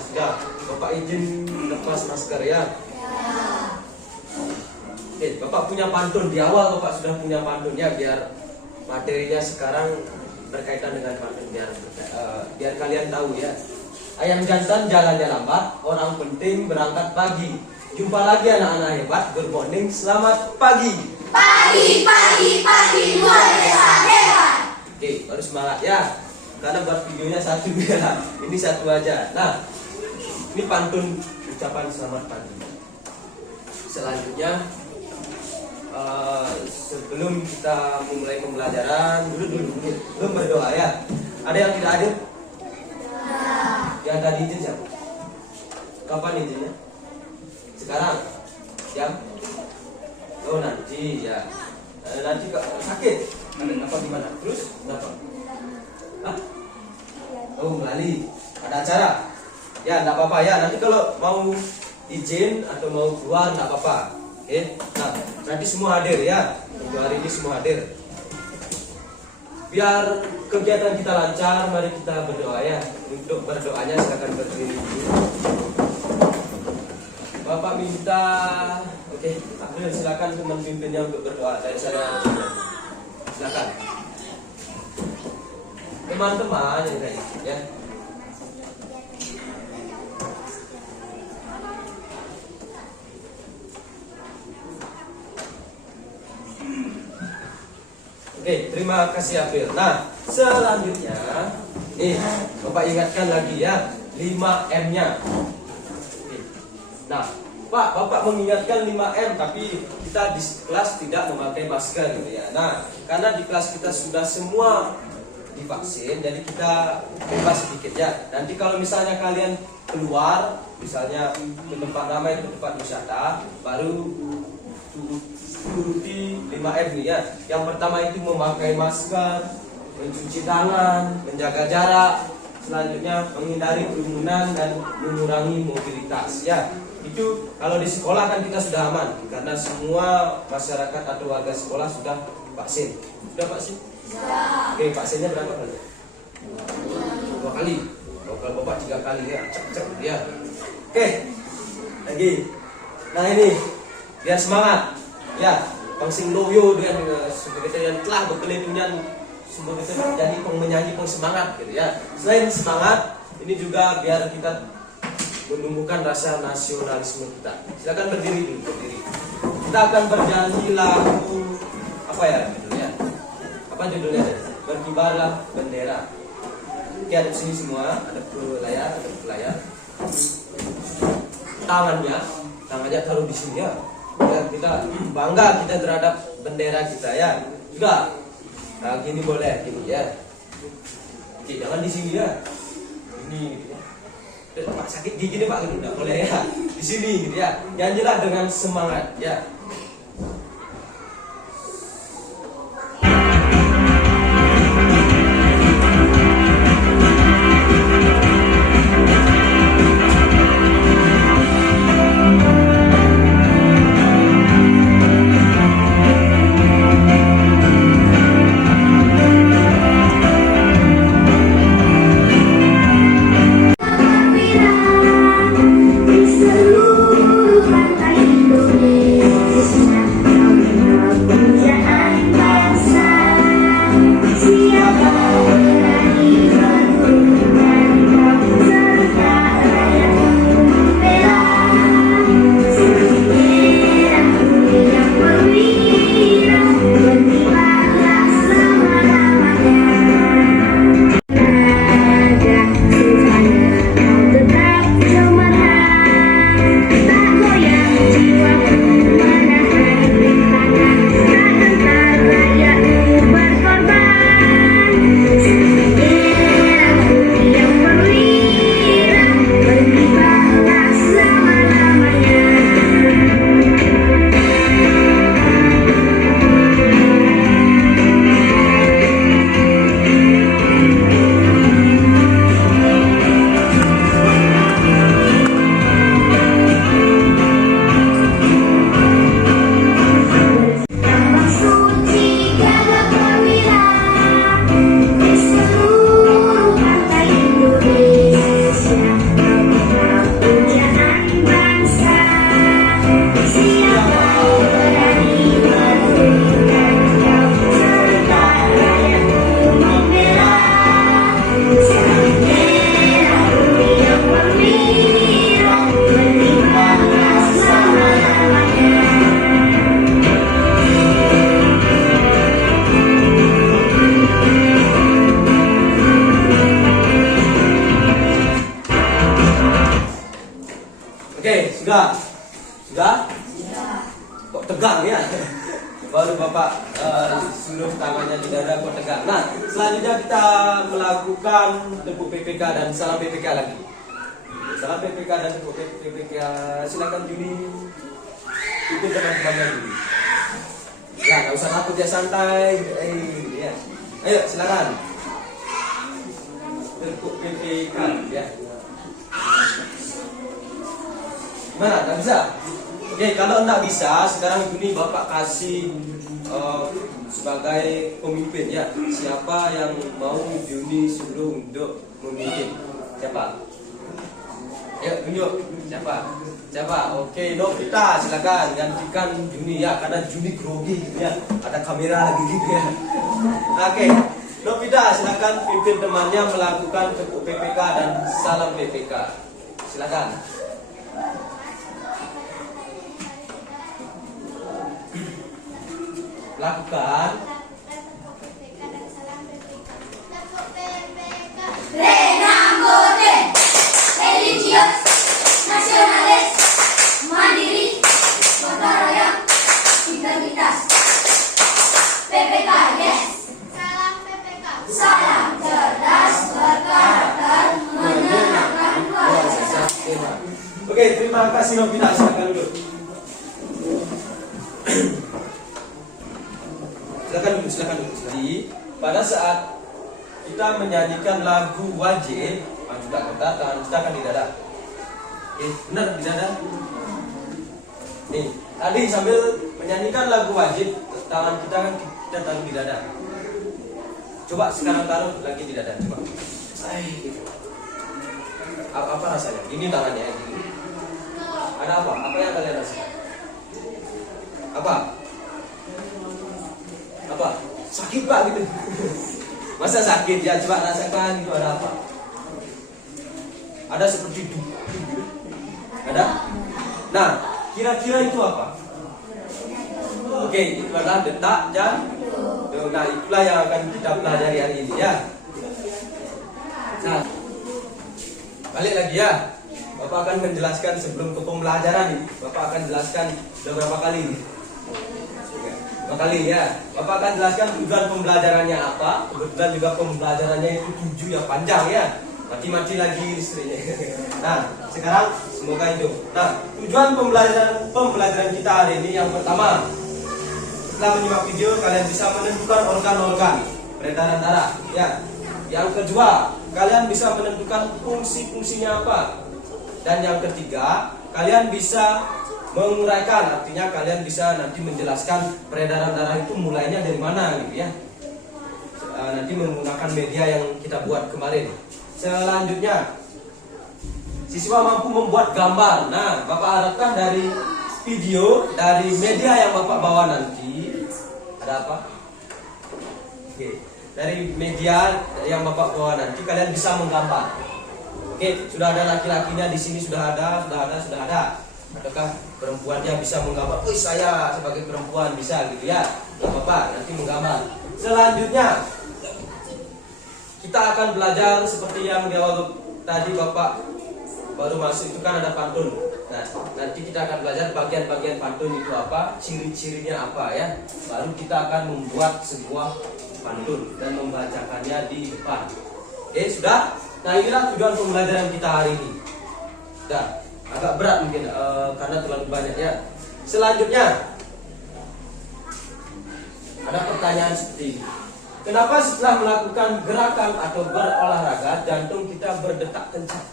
sudah. Bapak izin lepas masker ya. Oke, Bapak punya pantun di awal, Bapak sudah punya pantun ya, biar materinya sekarang berkaitan dengan pantun, biar kalian tahu ya. Ayam jantan jalannya lambat, orang penting berangkat pagi. Jumpa lagi anak-anak hebat, good morning, selamat pagi. Pagi, luar biasa hebat. Oke, baru semangat ya. Karena buat videonya satu ya, ini satu aja. Nah, ini pantun ucapan selamat pagi. Selanjutnya, sebelum kita memulai pembelajaran, belum berdoa ya. Ada yang tidak hadir? Yang tadi izin siapa? Kapan izinnya? Sekarang? Jam? Oh nanti ya. Nanti sakit? Kenapa gimana? Terus? Kenapa? Hah? Oh Bali. Ada acara? Ya enggak apa-apa ya. Nanti kalau mau izin atau mau keluar enggak apa-apa. Oke. Nah, nanti semua hadir ya. Untuk hari ini semua hadir. Biar kegiatan kita lancar, mari kita berdoa ya. Untuk berdoanya silakan berdiri dulu. Bapak minta, oke, Abdul silakan teman pimpinnya untuk berdoa. Dari saya, silakan. Teman-teman yang lain, ya. Oke, terima kasih Abdul. Nah, selanjutnya, Bapak ingatkan lagi ya, 5M-nya. Nah, Pak, Bapak mengingatkan 5M, tapi kita di kelas tidak memakai masker gitu ya. Nah, karena di kelas kita sudah semua divaksin, jadi kita bebas sedikit ya. Nanti kalau misalnya kalian keluar, misalnya ke tempat ramai, ke tempat wisata, baru turuti 5M nih ya. Yang pertama itu memakai masker, mencuci tangan, menjaga jarak, selanjutnya menghindari kerumunan dan mengurangi mobilitas ya. Itu kalau di sekolah kan kita sudah aman karena semua masyarakat atau warga sekolah sudah vaksin. Sudah vaksin? Sudah. Oke, vaksinnya berapa kali? 2 kali. Kalau Bapak 3 kali ya, cek ya. Oke. Lagi. Nah ini biar semangat. Ya, pangsing loyo dengan sebagai yang telah berkelintingan sebagai jadi menyanyi semangat gitu ya. Selain semangat, ini juga biar kita menumbuhkan rasa nasionalisme kita. Silakan berdiri dulu, berdiri. Kita akan bernyanyi lagu apa ya judulnya? Apa judulnya? Berkibarlah bendera. Oke, ada di sini semua, ada layar, tangannya taruh di sini ya. Biar kita bangga kita terhadap bendera kita ya. Juga. Nah, gini boleh, gini ya. Oke, jangan di sini ya. Ini gitu ya. Pak sakit gigi nih Pak, gitu enggak boleh ya. Di sini gitu ya. Nyanyilah dengan semangat ya. Di seluruh pantai Indonesia. Sudah? Sudah? Kok tegang ya? Baru Bapak suruh tangannya di dada kok tegang. Nah, selanjutnya kita melakukan tepuk PPK dan salam PPK lagi. Salam PPK dan tepuk PPK. Silakan Juni. Itu teman-temannya Juni. Ya, nggak usah takut ya, santai. Ya. Ayo, silakan. Tepuk PPK ya. Gimana? Nggak bisa? Oke, kalau nggak bisa, sekarang ini Bapak kasih sebagai pemimpin ya. Siapa yang mau Juni suruh untuk memimpin? Siapa? Ayo tunjuk. Siapa? Oke, Novita silakan gantikan Juni ya, karena Juni grogi gitu ya. Ada kamera lagi gitu ya. Oke, Novita silakan pimpin temannya melakukan tepuk PPK dan salam PPK. Silakan. Lakukan. Renamode, religius, nasionalis, mandiri, gotong royong, integritas. PPK, yes. Salam PPK. Salam cerdas, berkarakter, menyenangkan keluarga. Oke, terima kasih Novita, silakan duduk. Silakan duduk. Jadi, pada saat kita menyanyikan lagu wajib, maju tak ketat, tangan kita akan di dada. Oke, benar di dada. Nih, tadi sambil menyanyikan lagu wajib, tangan kita kan kita taruh di dada. Coba sekarang taruh lagi di dada, coba. Gitu. Apa rasanya? Ini tangannya gini. Ada apa? Apa yang kalian rasakan? Apa? Sakit Pak gitu. Masa sakit ya, coba rasakan itu ada apa? Ada seperti itu. Ada? Nah, kira-kira itu apa? Oke, itu adalah detak jantung. Nah, itulah yang akan kita pelajari hari ini ya. Nah, balik lagi ya. Bapak akan menjelaskan sebelum ke pembelajaran ini. Bapak akan jelaskan beberapa kali ini. Kali ya, Bapak akan jelaskan tujuan pembelajarannya apa. Kebetulan juga pembelajarannya itu 7 yang panjang ya. Mati-mati lagi istrinya. Nah, sekarang semoga itu. Nah, tujuan pembelajaran kita hari ini yang pertama, setelah menyimak video kalian bisa menentukan organ-organ peredaran darah ya. Yang kedua, kalian bisa menentukan fungsi-fungsinya apa. Dan yang ketiga, kalian bisa menguraikan, artinya kalian bisa nanti menjelaskan peredaran darah itu mulainya dari mana gitu ya. Nanti menggunakan media yang kita buat kemarin. Selanjutnya, siswa mampu membuat gambar. Nah, Bapak harapkan dari video, dari media yang Bapak bawa nanti ada apa? Oke, dari media yang Bapak bawa nanti kalian bisa menggambar. Oke, sudah ada laki-lakinya di sini, sudah ada. Ataukah perempuannya bisa menggambar? Saya sebagai perempuan bisa gitu ya. Gak apa-apa, nanti menggambar. Selanjutnya kita akan belajar seperti yang di awal tadi Bapak baru masuk itu kan ada pantun. Nah, nanti kita akan belajar bagian-bagian pantun itu apa, ciri-cirinya apa ya. Baru kita akan membuat sebuah pantun dan membacakannya di depan. Oke, sudah? Nah, inilah tujuan pembelajaran kita hari ini. Sudah. Agak berat mungkin karena terlalu banyak ya. Selanjutnya ada pertanyaan seperti ini. Kenapa setelah melakukan gerakan atau berolahraga jantung kita berdetak kencang?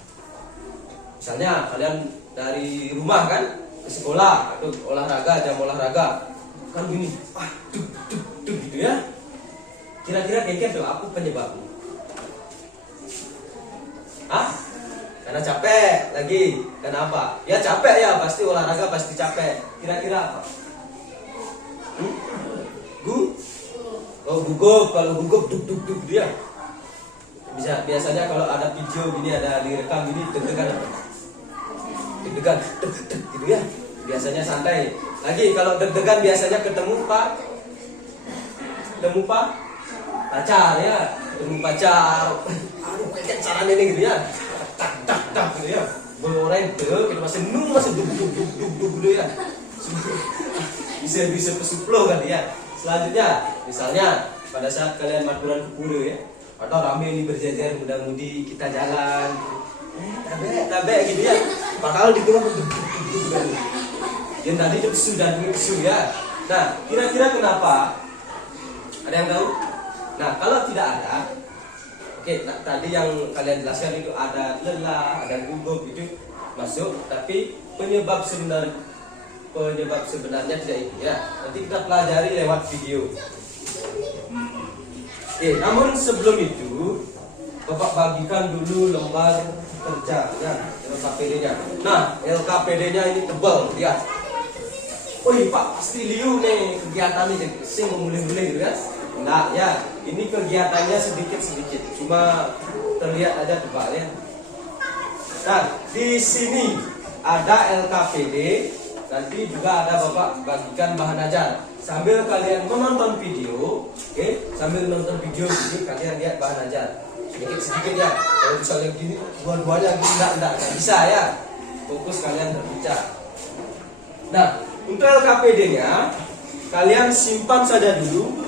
Misalnya kalian dari rumah kan ke sekolah atau olahraga, jam olahraga kan gini, gitu ya. Kira-kira tuh apa penyebabnya? Karena capek lagi. Kenapa? Ya capek ya, pasti olahraga pasti capek. Kira-kira apa? Gugup. Kalau gugup duk dia. Biasanya kalau ada video gini, ada direkam gini, deg-degan apa? Deg-degan, gitu ya. Biasanya santai. Lagi kalau deg-degan biasanya ketemu pacar ya. Ketemu pacar. Aduh, kayak caranya ini gitu ya. Tak gitu ya. berorente kita masih duk dulu ya. Bisa pesuplo kan ya. Selanjutnya misalnya pada saat kalian maturan ke pura ya, atau rame ini berjajar muda-mudi kita jalan, tabe gitu ya. Padahal di tengah yang tadi kesu dan kesu ya. Nah, kira-kira kenapa? Ada yang tahu? Nah, kalau tidak ada, oke, nah, tadi yang kalian jelaskan itu ada lelah, ada gugup itu masuk, tapi penyebab sebenarnya tidak itu ya. Nanti kita pelajari lewat video. Oke, namun sebelum itu Bapak bagikan dulu lembar kerja ya, LKPD-nya. Nah, LKPD-nya ini tebal, lihat. Wih Pak, pasti liu nih kegiatannya, sing memulih-mulih gitu ya. Nah ya, ini kegiatannya sedikit-sedikit, cuma terlihat aja tebal ya. Nah, di sini ada LKPD, nanti juga ada Bapak bagikan bahan ajar. Sambil kalian menonton video, oke? Sambil nonton video ini kalian lihat bahan ajar. Sedikit-sedikit ya. Kalau misalnya gini, dua-duanya enggak bisa ya. Fokus kalian berbicara. Nah, untuk LKPD-nya kalian simpan saja dulu.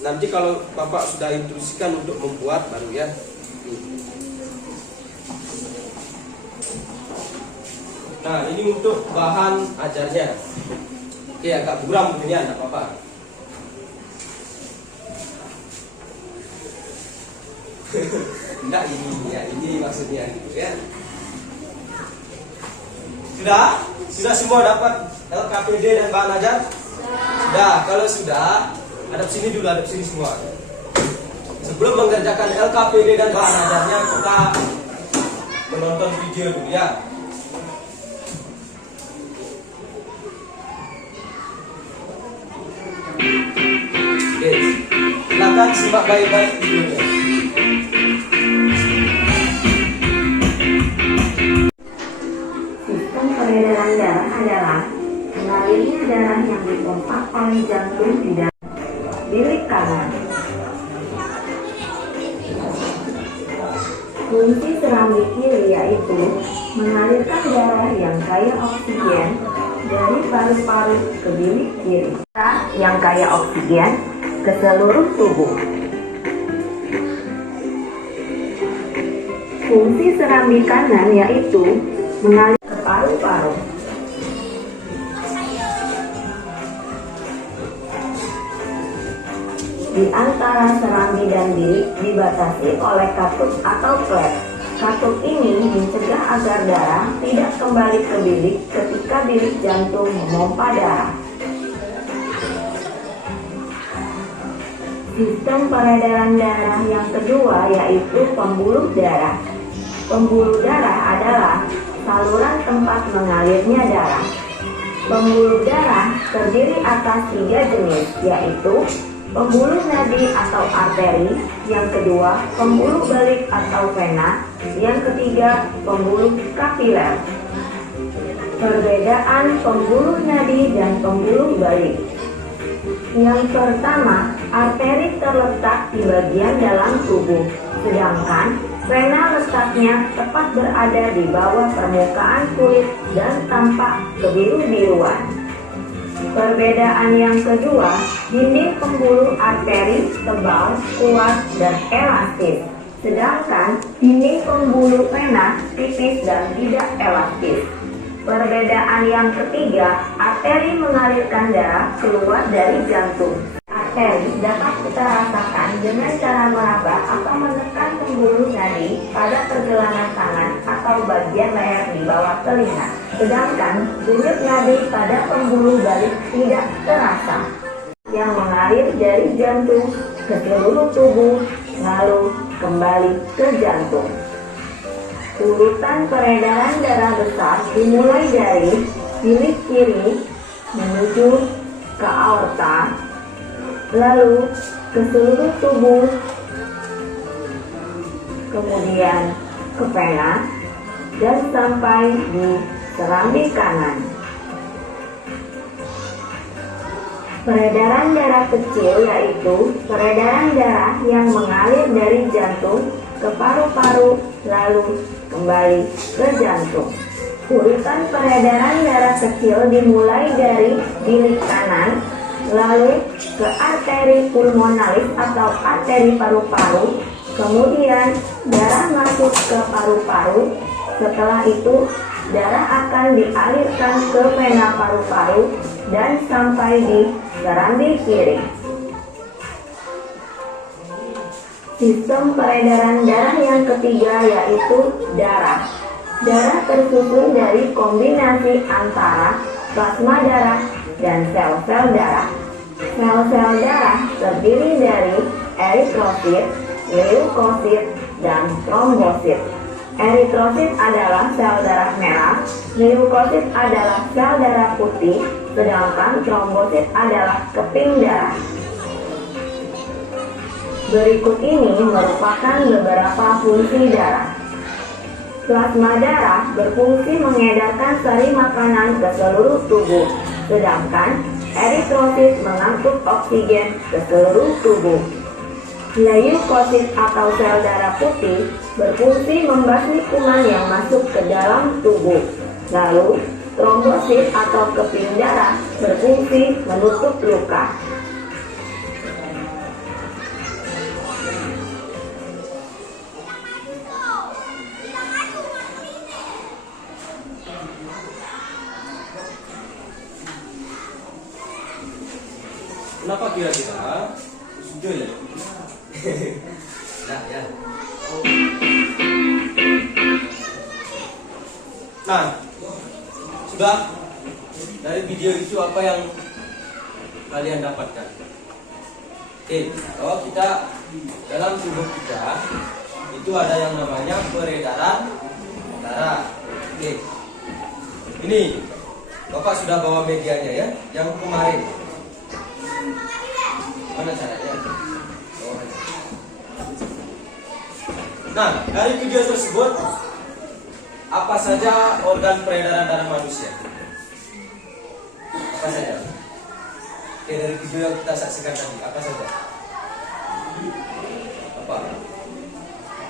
Nanti kalau Bapak sudah instruksikan untuk membuat baru ya. Nah, ini untuk bahan ajarnya. Oke, agak buram begini, enggak apa-apa. Enggak ini ya, ini maksudnya ya. Sudah semua dapat LKPD dan bahan ajar? Sudah, kalau sudah, hadap sini dulu, hadap sini semua. Sebelum mengerjakan LKPD dan bahan ajarnya, kita menonton video dulu ya. Oke, silakan simak baik-baik videonya. Sistem peredaran darah adalah mengalirnya darah yang dipompa oleh jantung di dalam bilik kanan. Fungsi serambi kiri yaitu mengalirkan darah yang kaya oksigen dari paru-paru ke bilik kiri, yang kaya oksigen ke seluruh tubuh. Fungsi serambi kanan yaitu mengalir ke paru-paru. Di antara serambi dan bilik dibatasi oleh katup atau flap. Katup ini mencegah agar darah tidak kembali ke bilik ketika bilik jantung memompa darah. Sistem peredaran darah yang kedua yaitu pembuluh darah. Pembuluh darah adalah saluran tempat mengalirnya darah. Pembuluh darah terdiri atas 3 jenis, yaitu pembuluh nadi atau arteri, yang kedua pembuluh balik atau vena, yang ketiga pembuluh kapiler. Perbedaan pembuluh nadi dan pembuluh balik. Yang pertama, arteri terletak di bagian dalam tubuh, sedangkan vena letaknya tepat berada di bawah permukaan kulit dan tampak kebiru-biruan. Perbedaan yang kedua, dinding pembuluh arteri tebal, kuat, dan elastis, sedangkan dinding pembuluh vena tipis dan tidak elastis. Perbedaan yang ketiga, arteri mengalirkan darah keluar dari jantung. Arteri dapat kita rasakan dengan cara meraba atau menekan pembuluh nadi pada pergelangan tangan atau bagian leher di bawah telinga. Sedangkan denyut nadi pada pembuluh balik tidak terasa, yang mengalir dari jantung ke seluruh tubuh lalu kembali ke jantung. Urutan peredaran darah besar dimulai dari bilik kiri menuju ke aorta, lalu ke seluruh tubuh, kemudian ke vena, dan sampai di serambi kanan. Peredaran darah kecil yaitu peredaran darah yang mengalir dari jantung ke paru-paru lalu kembali ke jantung. Urutan peredaran darah kecil dimulai dari bilik kanan, lalu ke arteri pulmonalis atau arteri paru-paru, kemudian darah masuk ke paru-paru. Setelah itu, darah akan dialirkan ke vena paru-paru dan sampai di serambi kiri. Sistem peredaran darah yang ketiga yaitu darah. Darah tersusun dari kombinasi antara plasma darah dan sel-sel darah. Sel-sel darah terdiri dari eritrosit, leukosit, dan trombosit. Eritrosit adalah sel darah merah, leukosit adalah sel darah putih, sedangkan trombosit adalah keping darah. Berikut ini merupakan beberapa fungsi darah. Plasma darah berfungsi mengedarkan sari makanan ke seluruh tubuh, sedangkan eritrosit mengangkut oksigen ke seluruh tubuh. Leukosit atau sel darah putih berfungsi membasmi kuman yang masuk ke dalam tubuh. Lalu, trombosit atau keping darah berfungsi menutup luka. Kenapa kira-kira? Sudah ya. Nah, ya. Nah, sudah dari video itu apa yang kalian dapatkan? Oke, kalau kita dalam tubuh kita itu ada yang namanya peredaran darah. Oke, ini Bapak sudah bawa medianya ya, yang kemarin. Mana caranya? Nah, dari video tersebut apa saja organ peredaran darah manusia? Apa saja? Oke, dari video yang kita saksikan tadi, apa saja? Apa?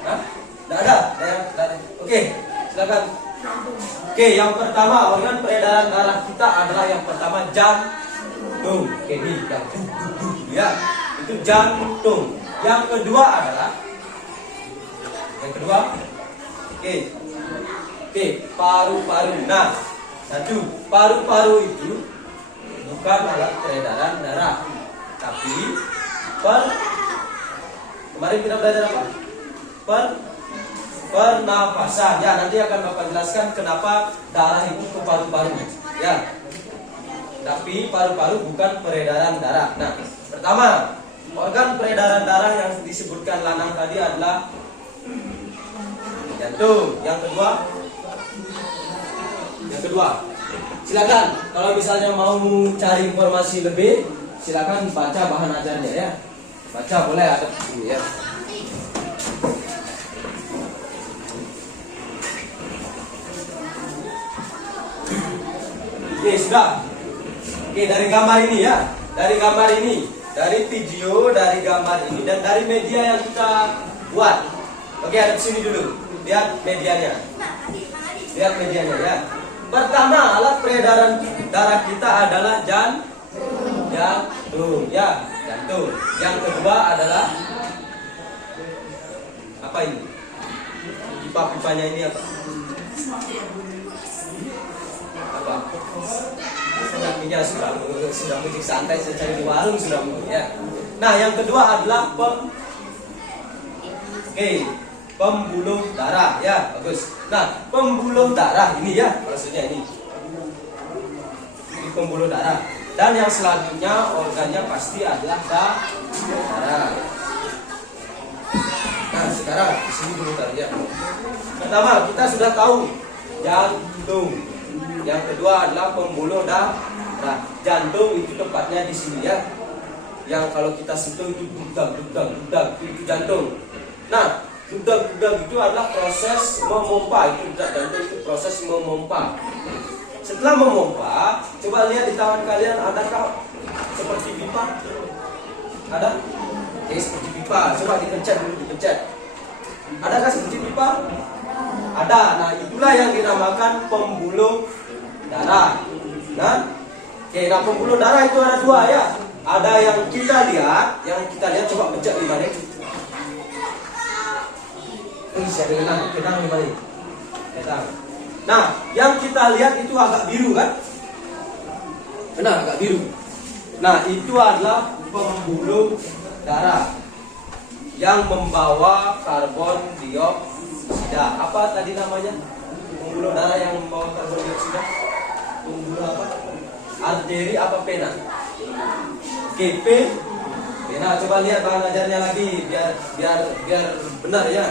Hah? Tidak ada? Oke, silakan. Oke, yang pertama organ peredaran darah kita adalah yang pertama jantung. Oke, ini jantung. Ya, itu jantung. Yang kedua adalah paru-paru. Nah, satu, paru-paru itu bukan alat peredaran darah, tapi kemarin kita belajar apa? Pernapasan. Ya, nanti akan Bapak jelaskan kenapa darah itu ke paru-paru. Ya, tapi paru-paru bukan peredaran darah. Nah, pertama, organ peredaran darah yang disebutkan Lanang tadi adalah jantung. Yang kedua, silakan kalau misalnya mau cari informasi lebih, silakan baca bahan ajarnya ya. Baca boleh, ada di sini ya. Oke, sudah. Oke, dari gambar ini ya. Dari gambar ini, dari video, dari gambar ini, dan dari media yang kita buat. Oke, ada di sini dulu. Lihat medianya. Lihat medianya ya. Pertama, alat peredaran darah kita adalah jantung ya, jantung. Yang kedua adalah apa ini? Pipa-pipanya ini apa? Apa? Ini sudah musik santai, saya di warung sudah mulai ya. Nah, yang kedua adalah pembuluh darah ya, bagus. Nah, pembuluh darah ini ya, maksudnya ini pembuluh darah. Dan yang selanjutnya organnya pasti adalah darah. Nah, sekarang di sini dulu ya. Pertama, kita sudah tahu jantung. Yang kedua adalah pembuluh darah. Jantung itu tempatnya di sini ya. Yang kalau kita sentuh itu dudak, itu jantung. Nah, dudak itu adalah proses memompa. Itu jantung itu proses memompa. Setelah memompa, coba lihat di tangan kalian, adakah seperti pipa? Ada? Oke, seperti pipa. Coba dipencet dulu, dipencet. Adakah seperti itu Pak? Ada. Nah, itulah yang dinamakan pembuluh darah. Nah, oke, nah pembuluh darah itu ada dua ya. Ada yang kita lihat coba pecah di mana? Saya kenang di mana? Kenang. Nah, yang kita lihat itu agak biru kan? Benar, agak biru. Nah, itu adalah pembuluh darah yang membawa karbon dioksida. Apa tadi namanya? Pembuluh darah yang membawa karbon dioksida? Pembuluh apa? Arteri apa pena? KP. Nah, coba lihat bahan ajarnya lagi biar benar ya.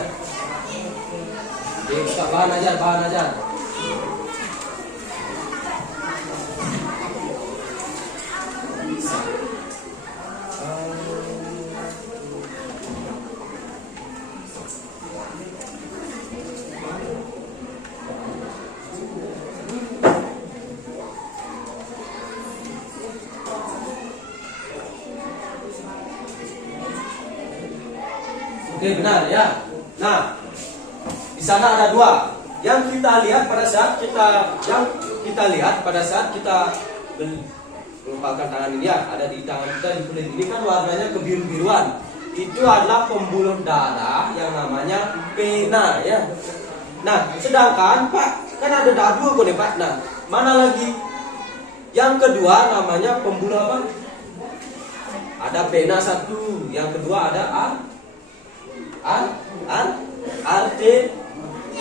Oke, buka bahan ajar. Oke, benar ya. Nah, di sana ada dua. Yang kita lihat pada saat kita melepaskan tangan ini ya, ada di tangan kita di kulit ini kan warnanya kebiru-biruan. Itu adalah pembuluh darah yang namanya pena ya. Nah, sedangkan Pak, kan ada dua kok nih Pak. Nah, mana lagi? Yang kedua namanya pembuluh apa? Ada pena satu, yang kedua ada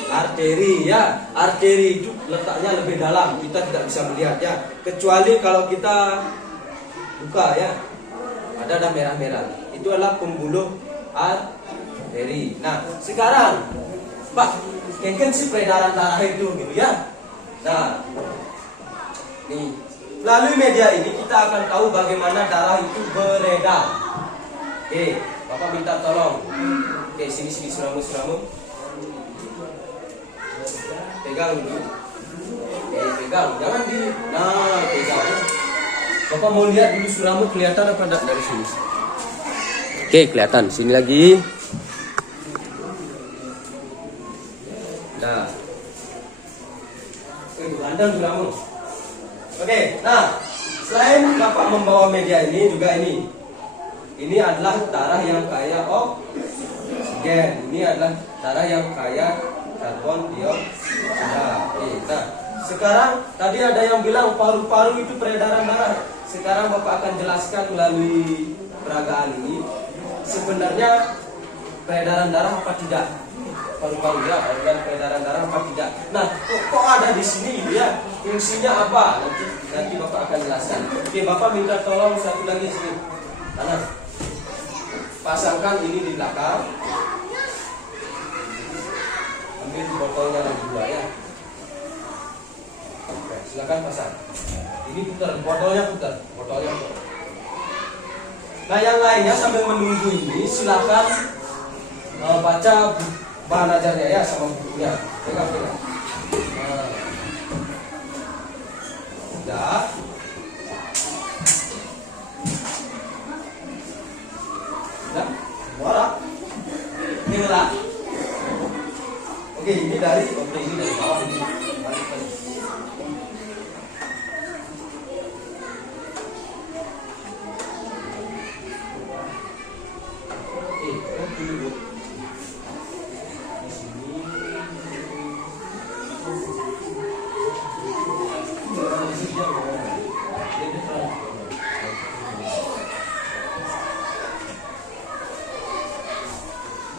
arteri ya. Arteri itu letaknya lebih dalam, kita tidak bisa melihat ya, kecuali kalau kita buka ya, ada merah-merah, itu adalah pembuluh arteri. Nah, sekarang Pak, kengken si peredaran darah itu gitu ya. Nah, nih melalui media ini kita akan tahu bagaimana darah itu beredar. Oke, Bapak minta tolong. Oke, sini suramu. Pegang dulu. Oke, pegang. Jangan di. Nah, pegang. Bapak mau lihat dulu suramu kelihatan apa enggak dari sini? Oke, kelihatan. Sini lagi. Nah. Gandang suramu. Oke, nah, selain Bapak membawa media ini juga ini. Ini adalah darah yang kaya oksigen. Ini adalah darah yang kaya karbon dioksida. Nah, sekarang tadi ada yang bilang paru-paru itu peredaran darah. Sekarang Bapak akan jelaskan melalui peragaan ini sebenarnya peredaran darah apa tidak. Paru-paru ya, peredaran darah apa tidak. Nah, kok ada di sini ya? Fungsinya apa? Nanti Bapak akan jelaskan. Oke, Bapak minta tolong satu lagi sini. Tanah. Pasangkan ini di belakang. Ambil botolnya lagi dua ya. Oke, silakan pasang. Ini putar, botolnya putar. Nah, yang lainnya sambil menunggu ini silakan baca bahan ajarnya ya sama bukunya. Pegang. Nah. Sudah. Muara. Ini lah. Oke, ini dari bawah ini.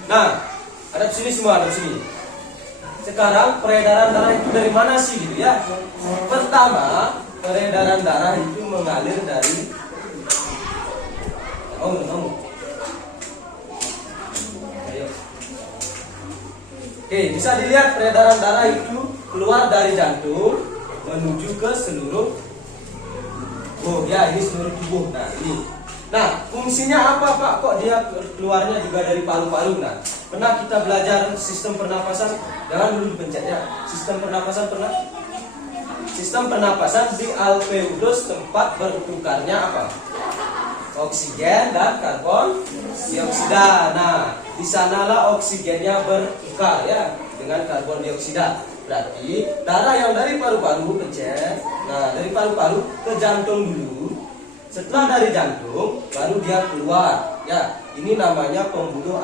Nah, ada di sini semua, ada di sini. Sekarang peredaran darah itu dari mana sih gitu ya? Pertama, peredaran darah itu mengalir dari Ayo. Oke, bisa dilihat peredaran darah itu keluar dari jantung menuju ke seluruh tubuh. Ya, ini seluruh tubuh. Nah, ini. Nah, fungsinya apa Pak? Kok dia keluarnya juga dari paru-paru? Nah, pernah kita belajar sistem pernapasan? Jangan dulu dipencetnya. Sistem pernapasan pernah? Sistem pernapasan di alveolus tempat bertukarnya apa? Oksigen dan karbon dioksida. Nah, di sanalah oksigennya bertukar ya dengan karbon dioksida. Berarti darah yang dari paru-paru pencet, nah dari paru-paru ke jantung dulu. Setelah dari jantung baru dia keluar. Ya, ini namanya pembuluh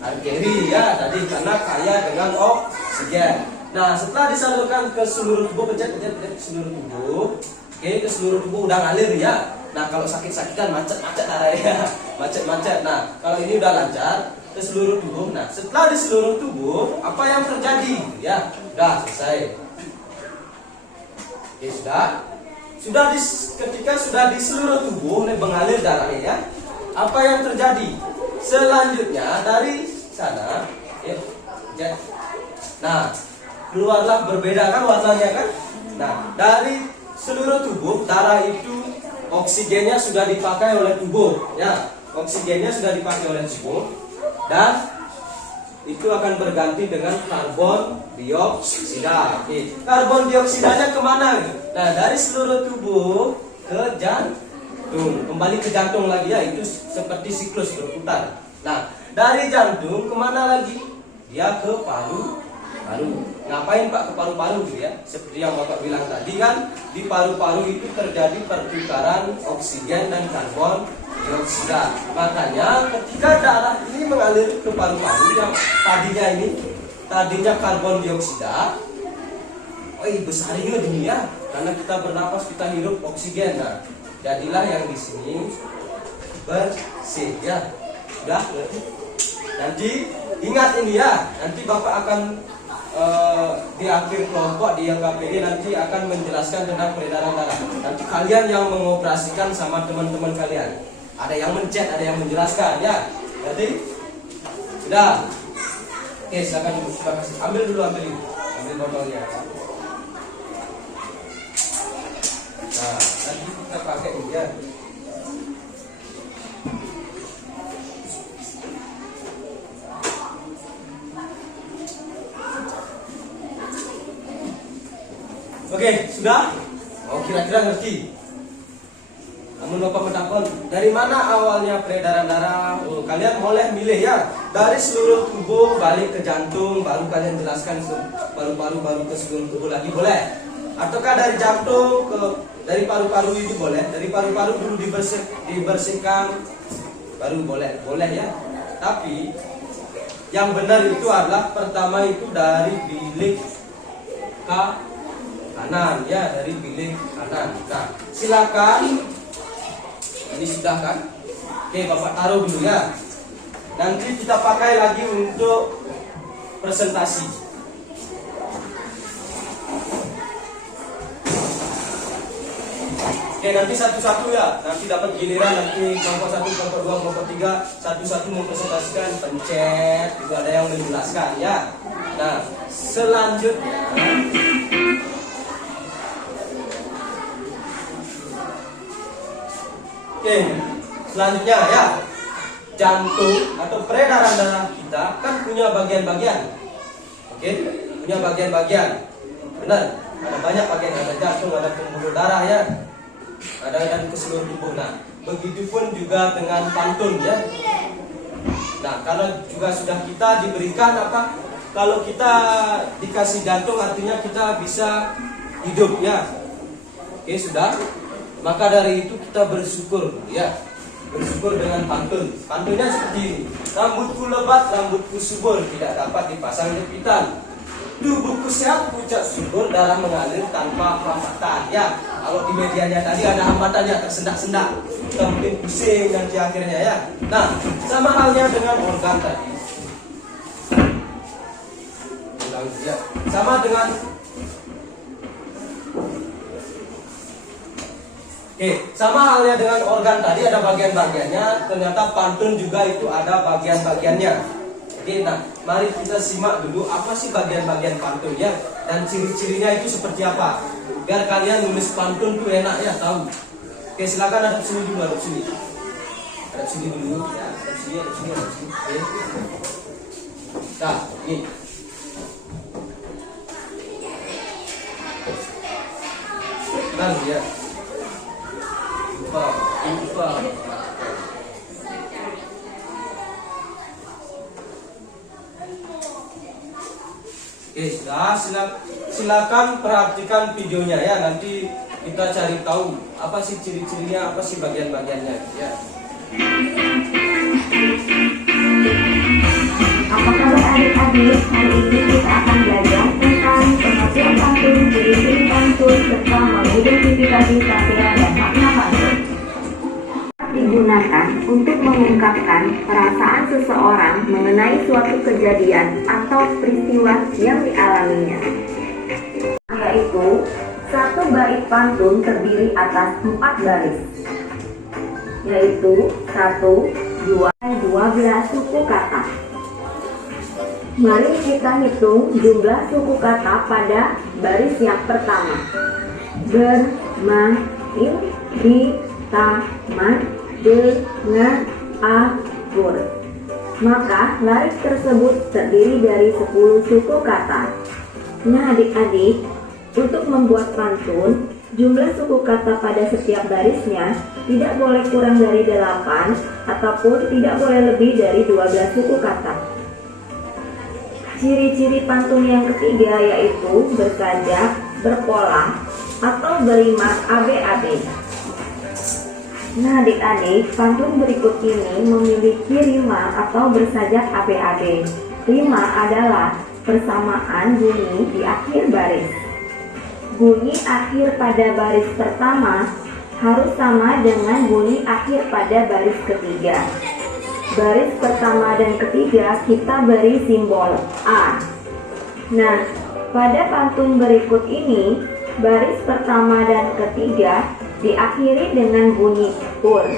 arteri ya tadi karena kaya dengan oksigen. Nah, setelah disalurkan ke seluruh tubuh, pencet seluruh tubuh. Oke, ke seluruh tubuh udah ngalir ya. Nah, kalau sakit-sakitan macet-macet darahnya, macet-macet. Nah, kalau ini udah lancar ke seluruh tubuh. Nah, setelah di seluruh tubuh, apa yang terjadi? Ya, udah selesai. Oke, ketika sudah di seluruh tubuh mengalir darahnya ya. Apa yang terjadi? Selanjutnya dari sana, ya. Nah, keluarlah berbeda kan warnanya kan? Nah, dari seluruh tubuh darah itu oksigennya sudah dipakai oleh tubuh, ya. Oksigennya sudah dipakai oleh tubuh dan itu akan berganti dengan karbon dioksida. Oke. Karbon dioksidanya kemana? Nah, dari seluruh tubuh ke jantung, kembali ke jantung lagi ya. Itu seperti siklus berputar. Nah, dari jantung kemana lagi? Dia ke paru-paru. Ngapain Pak ke paru-paru gitu ya? Seperti yang Bapak bilang tadi kan, di paru-paru itu terjadi pertukaran oksigen dan karbon dioksida. Makanya ketika darah ini mengalir ke paru-paru yang tadinya karbon dioksida, besarnya dunia karena kita bernapas, kita hirup oksigen. Nah, jadilah yang di sini bersih ya. Sudah nanti ingat ini ya, nanti Bapak akan di akhir kelompok di yang KPD nanti akan menjelaskan tentang peredaran darah. Nanti kalian yang mengoperasikan sama teman-teman kalian. Ada yang mencet, ada yang menjelaskan ya. Jadi sudah. Oke, silakan dulu, terima kasih. Ambil botolnya. Nah, nanti kita pakai ini ya. Oke, sudah? Oh, kira-kira ngerti. Namun Bapak mendapat dari mana awalnya peredaran darah? Kalian boleh milih ya. Dari seluruh tubuh balik ke jantung, baru kalian jelaskan ke paru-paru, baru ke seluruh tubuh lagi boleh. Ataukah dari jantung dari paru-paru itu boleh. Dari paru-paru dulu dibersihkan, baru boleh ya. Tapi yang benar itu adalah pertama itu dari bilik kanan ya, dari bilik kanan. Nah, silakan. Ini sudah kan? Oke, Bapak taruh dulu ya. Nanti kita pakai lagi untuk presentasi. Oke, nanti satu-satu ya. Nanti dapat giliran, nanti kelompok 1, kelompok 2, kelompok 3 satu-satu mempresentasikan, pencet, itu ada yang menjelaskan ya. Nah, selanjutnya oke, selanjutnya ya, jantung atau peredaran darah kita kan punya bagian-bagian. Oke, punya bagian-bagian. Benar, ada banyak bagian, ada jantung, ada pembuluh darah ya, ada dan ke seluruh tubuh. Nah, begitupun juga dengan pantun ya. Nah, karena juga sudah kita diberikan apa? Kalau kita dikasih jantung artinya kita bisa hidup ya. Oke, sudah. Maka dari itu kita bersyukur ya. Bersyukur dengan pantun. Pantunnya seperti ini. Rambutku lebat, rambutku subur, tidak dapat dipasang jepitan. Tubuhku sehat, pucat subur, darah mengalir tanpa hambatan. Ya, kalau di medianya tadi ada hambatannya, tersendak-sendak. Kita mungkin pusing nanti akhirnya ya. Nah, sama halnya dengan organ tadi. Sama dengan sama halnya dengan organ tadi ada bagian-bagiannya, ternyata pantun juga itu ada bagian-bagiannya. Oke, nah mari kita simak dulu apa sih bagian-bagian pantunnya dan ciri-cirinya itu seperti apa. Biar kalian nulis pantun tuh enak ya, tahu. Oke, silakan hadap sini dulu, hadap sini. Hadap sini dulu, ya, hadap sini. Oke. Nah, ini. Nah, ya. Lupa. Oke, sudah. Silakan perhatikan videonya ya. Nanti kita cari tahu apa sih ciri-cirinya, apa sih bagian-bagiannya ya. Apa kabar adik-adik? Hari ini kita akan belajar tentang pengertian pantun, ciri-ciri pantun, serta mengidentifikasi sampaian dan makna pantun. Digunakan untuk mengungkapkan perasaan seseorang mengenai suatu kejadian atau peristiwa yang dialaminya. Yaitu, satu bait pantun terdiri atas 4 baris, yaitu 1, 2, 12 suku kata. Mari kita hitung jumlah suku kata pada baris yang pertama. Bermain di taman dengan anggur. Maka baris tersebut terdiri dari 10 suku kata. Nah adik-adik, untuk membuat pantun, jumlah suku kata pada setiap barisnya tidak boleh kurang dari 8 ataupun tidak boleh lebih dari 12 suku kata. Ciri-ciri pantun yang ketiga yaitu bersajak, berpola, atau berima ABAB. Nah adik-adik, pantun berikut ini memiliki rima atau bersajak ABAB. Rima adalah persamaan bunyi di akhir baris. Bunyi akhir pada baris pertama harus sama dengan bunyi akhir pada baris ketiga. Baris pertama dan ketiga kita beri simbol A. Nah, pada pantun berikut ini, baris pertama dan ketiga diakhiri dengan bunyi ur.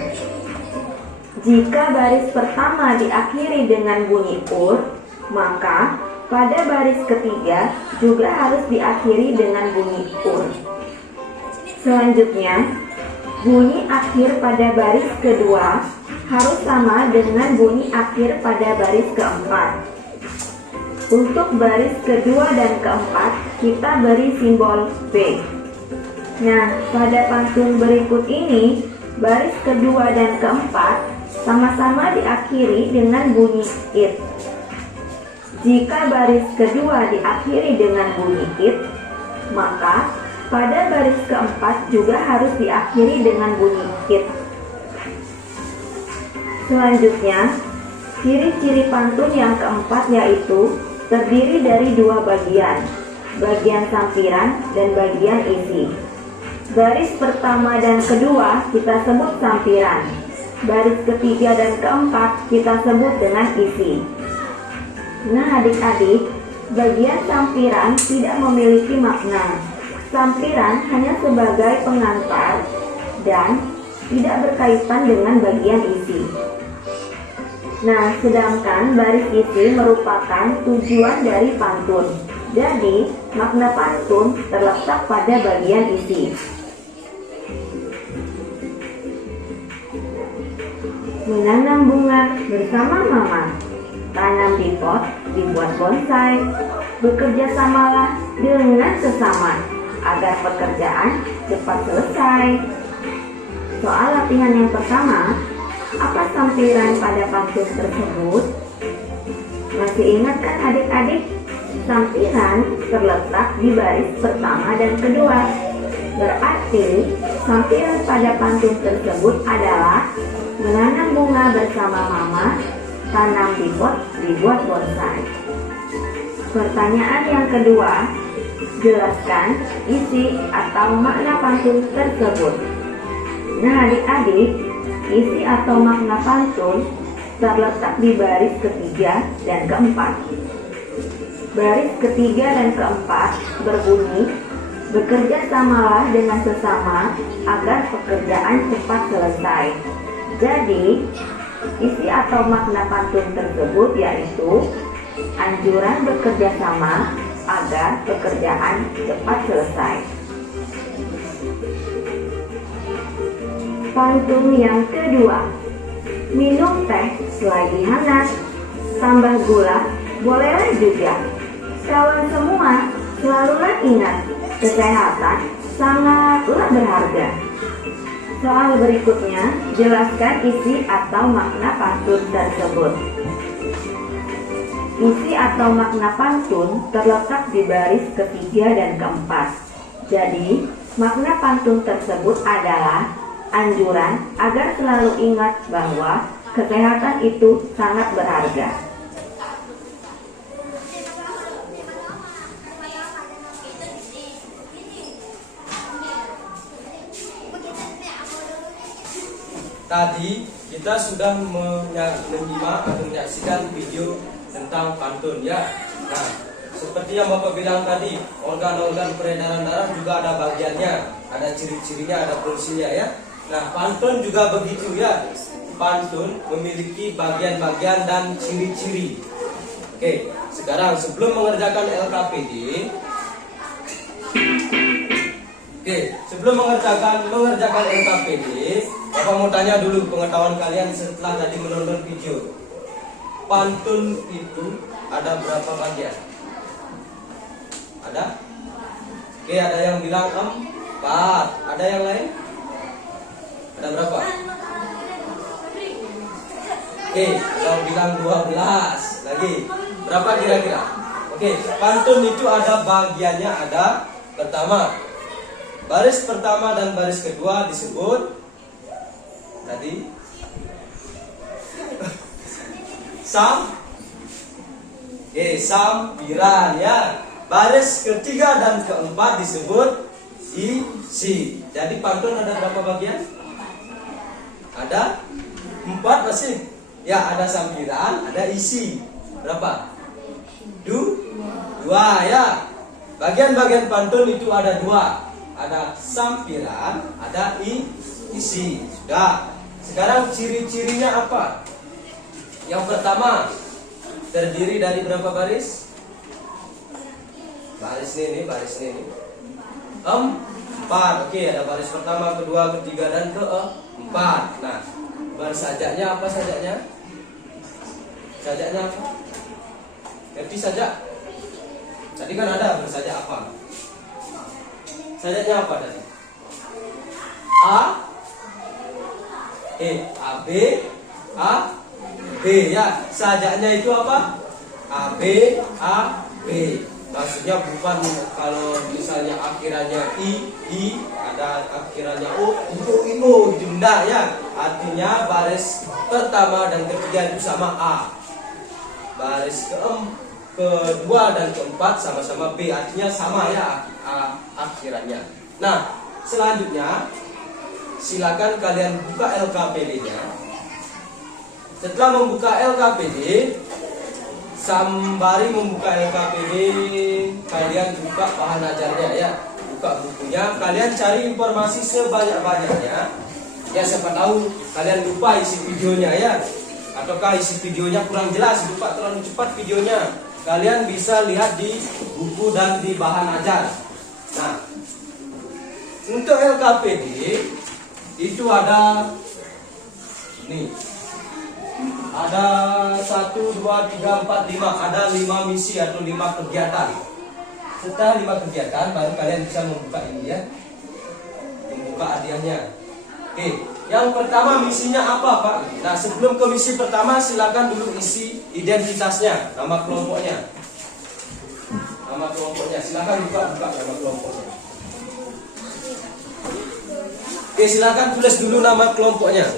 Jika baris pertama diakhiri dengan bunyi ur, maka pada baris ketiga juga harus diakhiri dengan bunyi ur. Selanjutnya, bunyi akhir pada baris kedua harus sama dengan bunyi akhir pada baris keempat. Untuk baris kedua dan keempat, kita beri simbol B. Nah, pada pantun berikut ini, baris kedua dan keempat sama-sama diakhiri dengan bunyi it. Jika baris kedua diakhiri dengan bunyi it, maka pada baris keempat juga harus diakhiri dengan bunyi it. Selanjutnya, ciri-ciri pantun yang keempat yaitu terdiri dari 2 bagian, bagian sampiran dan bagian isi. Baris pertama dan kedua kita sebut sampiran, baris ketiga dan keempat kita sebut dengan isi. Nah adik-adik, bagian sampiran tidak memiliki makna. Sampiran hanya sebagai pengantar dan tidak berkaitan dengan bagian isi. Nah, sedangkan baris isi merupakan tujuan dari pantun. Jadi, makna pantun terletak pada bagian isi. Menanam bunga bersama mama, tanam di pot, dibuat bonsai. Bekerja samalah dengan sesama, agar pekerjaan cepat selesai. Soal latihan yang pertama, apa sampiran pada pantun tersebut? Masih ingat kan adik-adik? Sampiran terletak di baris pertama dan kedua. Berarti sampiran pada pantun tersebut adalah menanam bunga bersama mama, tanam di pot, dibuat bonsai. Pertanyaan yang kedua, jelaskan isi atau makna pantun tersebut. Nah adik-adik, isi atau makna pantun terletak di baris ketiga dan keempat. Baris ketiga dan keempat berbunyi, bekerja samalah dengan sesama agar pekerjaan cepat selesai. Jadi, isi atau makna pantun tersebut yaitu anjuran bekerja sama agar pekerjaan cepat selesai. Pantun yang kedua, minum teh selagi hangat, tambah gula bolehlah juga. Kawan semua, selalulah ingat, kesehatan sangatlah berharga. Soal berikutnya, jelaskan isi atau makna pantun tersebut. Isi atau makna pantun terletak di baris ketiga dan keempat. Jadi, makna pantun tersebut adalah anjuran agar selalu ingat bahwa kesehatan itu sangat berharga. Tadi kita sudah menyimak atau menyaksikan video tentang pantun ya. Nah, seperti yang Bapak bilang tadi, organ-organ peredaran darah juga ada bagiannya, ada ciri-cirinya, ada fungsinya ya. Nah, pantun juga begitu ya. Pantun memiliki bagian-bagian dan ciri-ciri. Oke, sekarang sebelum mengerjakan LKPD, mengerjakan LKPD, Bapak mau tanya dulu pengetahuan kalian setelah tadi menonton video. Pantun itu ada berapa bagian? Ada? Oke, ada yang bilang 4. Ada yang lain? Ada berapa? Oke, yang bilang 12. Lagi. Berapa kira-kira? Oke, pantun itu ada bagiannya, ada pertama. Baris pertama dan baris kedua disebut tadi sampiran ya. Baris ketiga dan keempat disebut isi. Jadi pantun ada berapa bagian? Ada 4 masih. Ya, ada sampiran, ada isi. Berapa? 2 ya. Bagian-bagian pantun itu ada 2. Ada sampiran, ada isi. Sudah. Sekarang ciri-cirinya apa? Yang pertama, terdiri dari berapa baris? Baris ini. 4. Oke, ada baris pertama, kedua, ketiga, dan keempat. Nah, bersajaknya apa sajaknya? Sajaknya apa? Ngerti sajak? Tadi kan ada bersajak apa? Sajaknya apa tadi? A, B ya. Sajaknya itu apa? A, B. Maksudnya bukan kalau misalnya akhirannya I, ada akhirannya O, untuk ino gitu, enggak ya. Artinya baris pertama dan ketiga itu sama A. Baris kedua dan keempat sama-sama B, artinya sama ya akhirannya. Nah, selanjutnya silakan kalian buka LKPD-nya. Setelah membuka LKPD, sembari membuka LKPD, kalian buka bahan ajarnya ya. Buka bukunya, kalian cari informasi sebanyak-banyaknya. Ya, siapa tahu kalian lupa isi videonya ya. Ataukah isi videonya kurang jelas, lupa terlalu cepat videonya. Kalian bisa lihat di buku dan di bahan ajar. Nah, untuk LKPD itu ada nih. Ada 1, 2, 3, 4, 5. Ada 5 misi atau 5 kegiatan. Setelah 5 kegiatan baru kalian bisa membuka ini ya. Membuka hadiahnya. Oke, yang pertama misinya apa Pak? Nah, sebelum ke misi pertama silakan dulu isi identitasnya, nama kelompoknya. Nama kelompoknya, silakan buka nama kelompoknya. Oke, silakan tulis dulu nama kelompoknya.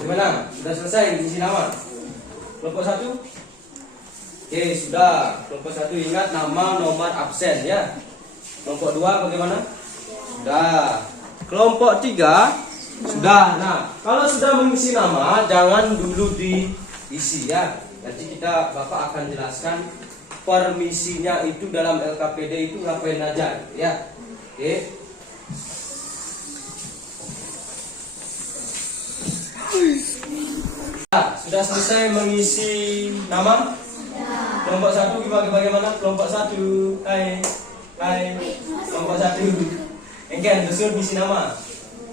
Gimana? Sudah selesai isi nama? Kelompok 1? Oke, sudah. Kelompok 1 ingat nama, nomor absen ya. Kelompok 2 bagaimana? Sudah. Kelompok 3 sudah. Nah, kalau sudah mengisi nama, jangan dulu diisi ya. Nanti Bapak akan jelaskan permisinya itu dalam LKPD itu ngapain aja ya. Oke. Sudah selesai mengisi nama? Kelompok 1 bagaimana? Kelompok 1. Hai. Kelompok 1. Engken, Dusun isi nama.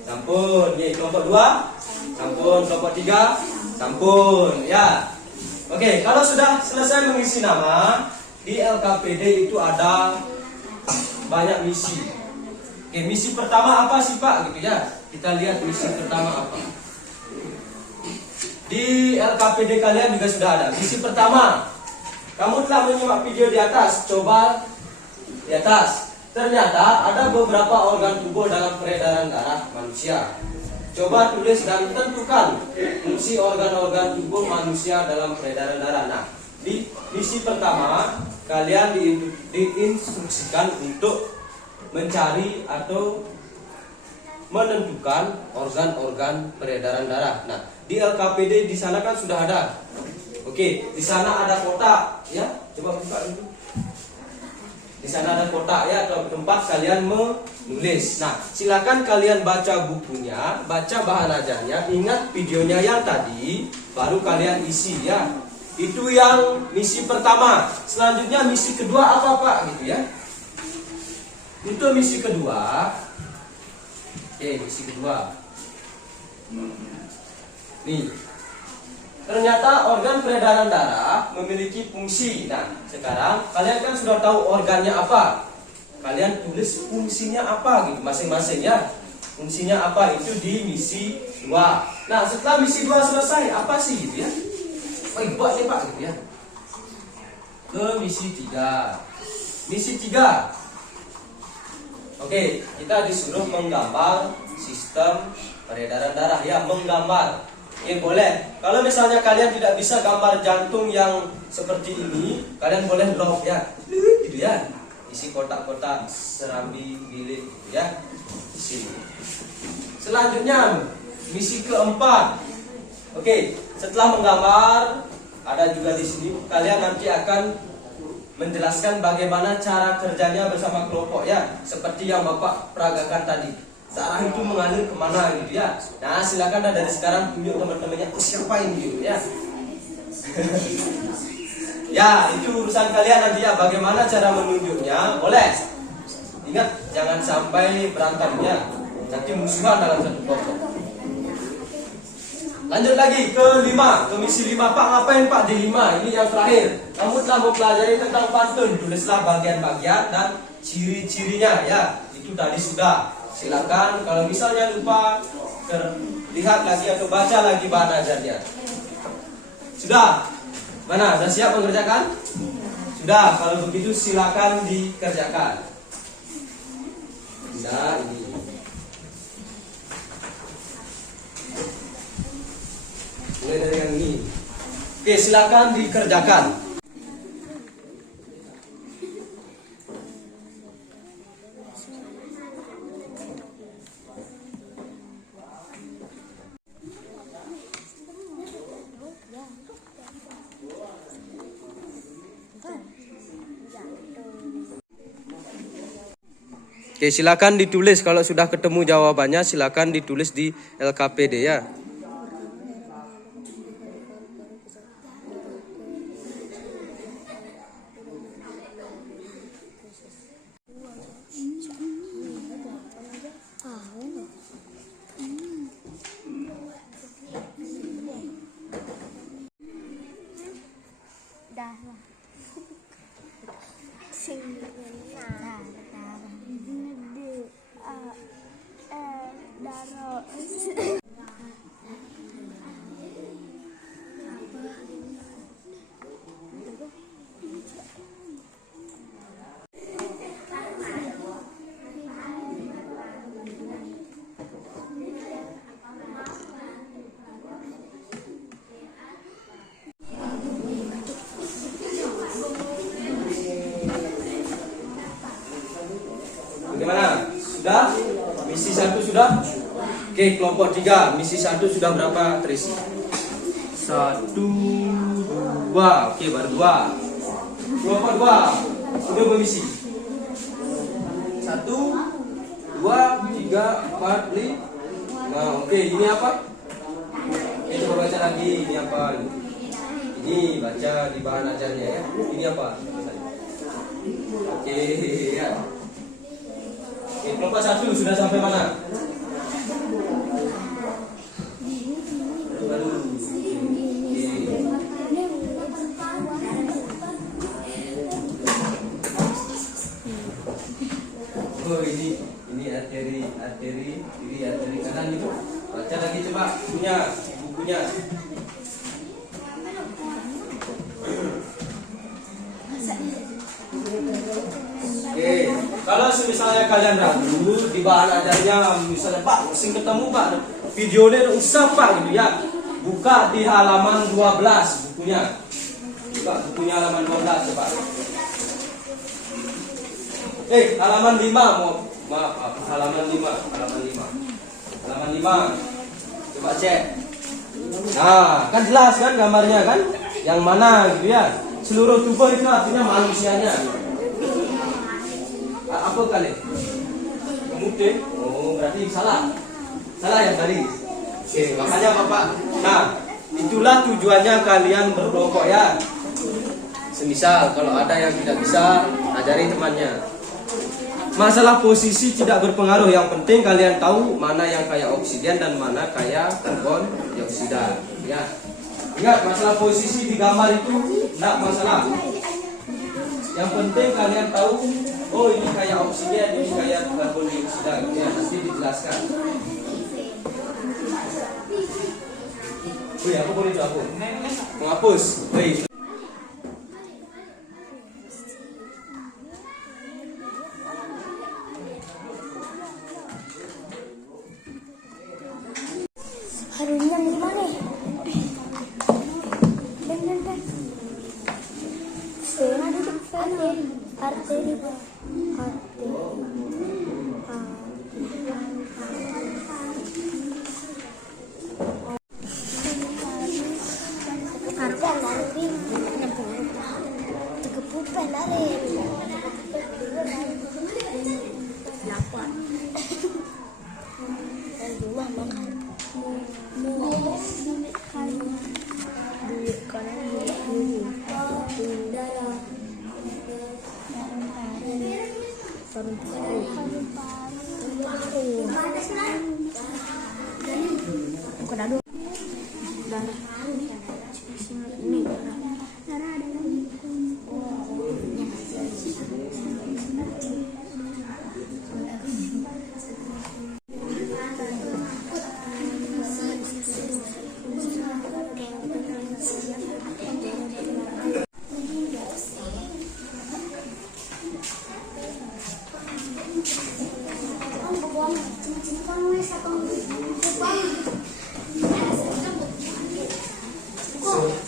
Sampun. Kelompok 2. Sampun. Kelompok 3. Sampun. Ya. Oke, kalau sudah selesai mengisi nama, di LKPD itu ada banyak misi. Oke, misi pertama apa sih Pak? Gitu ya. Kita lihat misi pertama apa. Di LKPD kalian juga sudah ada. Misi pertama, kamu telah menyimak video di atas. Coba di atas. Ternyata ada beberapa organ tubuh dalam peredaran darah manusia. Coba tulis dan tentukan fungsi organ-organ tubuh manusia dalam peredaran darah. Nah, di misi pertama, kalian diinstruksikan untuk mencari atau menentukan organ-organ peredaran darah. Nah, di LKPD di sana kan sudah ada. Oke, di sana ada kotak, ya. Coba buka dulu. Di sana ada kotak ya, atau tempat kalian menulis. Nah, silakan kalian baca bukunya, baca bahan ajarnya, ingat videonya yang tadi, baru kalian isi ya. Itu yang misi pertama. Selanjutnya misi kedua apa Pak? Gitu ya. Untuk misi kedua, misi kedua. Nih, ternyata organ peredaran darah memiliki fungsi. Nah, sekarang kalian kan sudah tahu organnya apa. Kalian tulis fungsinya apa gitu masing-masing ya. Fungsinya apa itu di misi 2. Nah, setelah misi 2 selesai, apa sih gitu ya? Buat nih Pak gitu ya. Ke misi 3. Misi 3. Oke, kita disuruh menggambar sistem peredaran darah ya, menggambar. Boleh. Kalau misalnya kalian tidak bisa gambar jantung yang seperti ini, kalian boleh draw ya. Gitu ya. Isi kotak-kotak serambi bilik gitu ya. Di sini. Selanjutnya misi keempat. Oke, setelah menggambar, ada juga di sini kalian nanti akan menjelaskan bagaimana cara kerjanya bersama kelompok ya, seperti yang Bapak peragakan tadi. Darah itu mengalir kemana gitu ya. Nah, silakan dari sekarang tunjuk teman-temannya siapa ini gitu ya. Ya, itu urusan kalian nanti ya, bagaimana cara menunjuknya. Boleh. Ingat, jangan sampai berantem ya. Nanti musuhan dalam satu kelompok. Lanjut lagi ke 5, ke misi 5. Pak, ngapain Pak di 5? Ini yang terakhir. Kamu telah mempelajari tentang pantun. Tulislah bagian-bagian dan ciri-cirinya ya. Itu tadi sudah. Silakan kalau misalnya lupa, lihat lagi atau baca lagi bahan ajarnya. Sudah? Mana? Sudah siap mengerjakan? Sudah. Kalau begitu silakan dikerjakan. Sudah ini. Mulai dari yang ini. Oke, silakan dikerjakan. Oke, silakan ditulis kalau sudah ketemu jawabannya, silakan ditulis di LKPD ya. Bagaimana? Sudah? Misi 1 sudah? Oke, kelompok 3. Misi 1 sudah berapa terisi? 1, 2. Oke, baru 2. Kelompok 2 sudah bermisi 1, 2, 3, 4, 5. Nah, oke, ini apa? Oke, Oke, coba baca lagi. Ini apa? Ini baca di bahan ajarnya ya. Ini apa? Oke, ya. Oke, kelompok 1 sudah sampai mana? Aduh. Oh, ini arteri kanan itu. Baca lagi coba bukunya. Oke, kalau misalnya kalian ragu di bahan ajarnya, misalnya Pak, sing ketemu Pak, videonya usah Pak gitu ya. Buka di halaman 12 bukunya. Buka bukunya halaman 12 coba. Halaman 5 maaf, halaman 5. Coba cek. Nah, kan jelas kan gambarnya kan? Yang mana gitu ya? Seluruh tubuh itu artinya manusianya. Apa kali? Kemudian, oh berarti salah yang tadi. Oke, makanya Bapak. Nah, itulah tujuannya kalian berkelompok ya. Semisal kalau ada yang tidak bisa, ajari temannya. Masalah posisi tidak berpengaruh, yang penting kalian tahu mana yang kayak oksigen dan mana kayak karbon dioksida. Ya, ingat masalah posisi di gambar itu tidak masalah. Yang penting kalian tahu, oh ini kayak oksigen, ini kayak karbon dioksida. Ya, pasti dijelaskan. Wih, aku boleh aku menghapus. Wih. Harusnya gimana? Dan. Saya ada di arteri.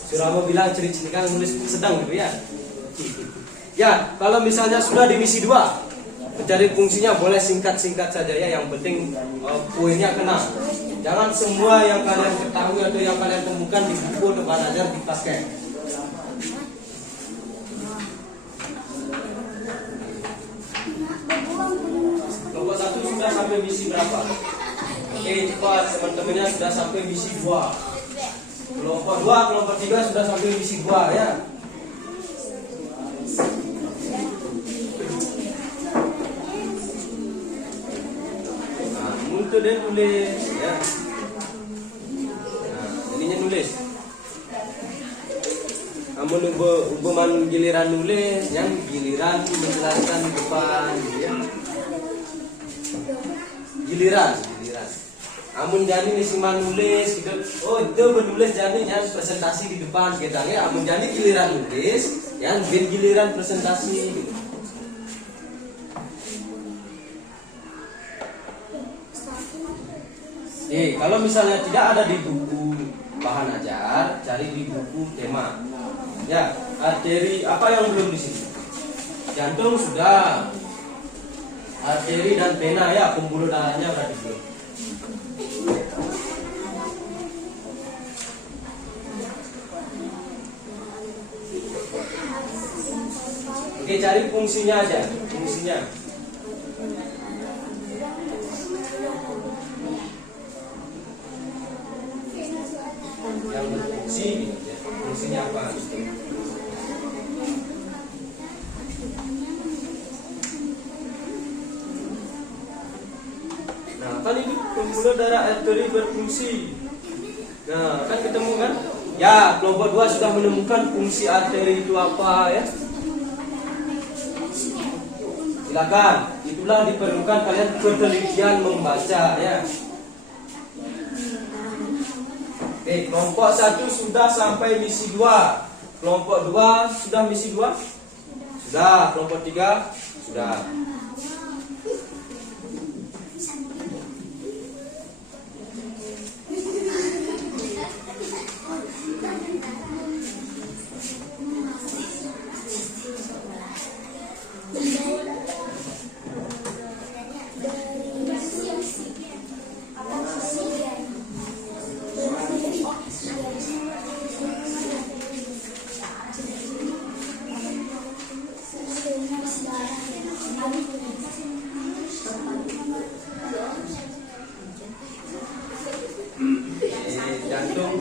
Surama bilang ciri-cirikan nulis sedang gitu ya. Ya, kalau misalnya sudah di misi 2, mencari fungsinya boleh singkat-singkat saja ya, yang penting poinnya kena. Jangan semua yang kalian ketahui atau yang kalian temukan di buku depan ajar dipakai. Kelompok 1 sudah sampai misi berapa? Oke, cepat teman-temannya sudah sampai misi 2. Kelompok 2, kelompok 3 sudah sampai misi 2 ya. Nah, untuk dia tulis ya. Nah, ininya nulis. Namun ubuman giliran nulis, yang giliran menjelaskan di depan ya. Giliran. Amun jani nih siman nulis gitu. Oh itu menulis jani yang presentasi di depan kita ya. Amun jani giliran nulis, yang giliran presentasi gitu. Kalau misalnya tidak ada di buku bahan ajar, cari di buku tema. Ya, arteri apa yang belum di sini? Jantung sudah. Arteri dan vena ya, pembuluh darahnya berarti belum. Oke, cari fungsinya aja, fungsinya. yang berfungsi gitu ya. Fungsinya apa gitu. Nah, kan ini pembuluh darah arteri berfungsi. Nah, kan ketemu kan? Ya, kelompok 2 sudah menemukan fungsi arteri itu apa ya. Silakan, itulah diperlukan kalian ketelitian membaca ya. Oke, kelompok 1 sudah sampai misi 2. Kelompok 2 sudah misi 2? Sudah, kelompok 3 sudah.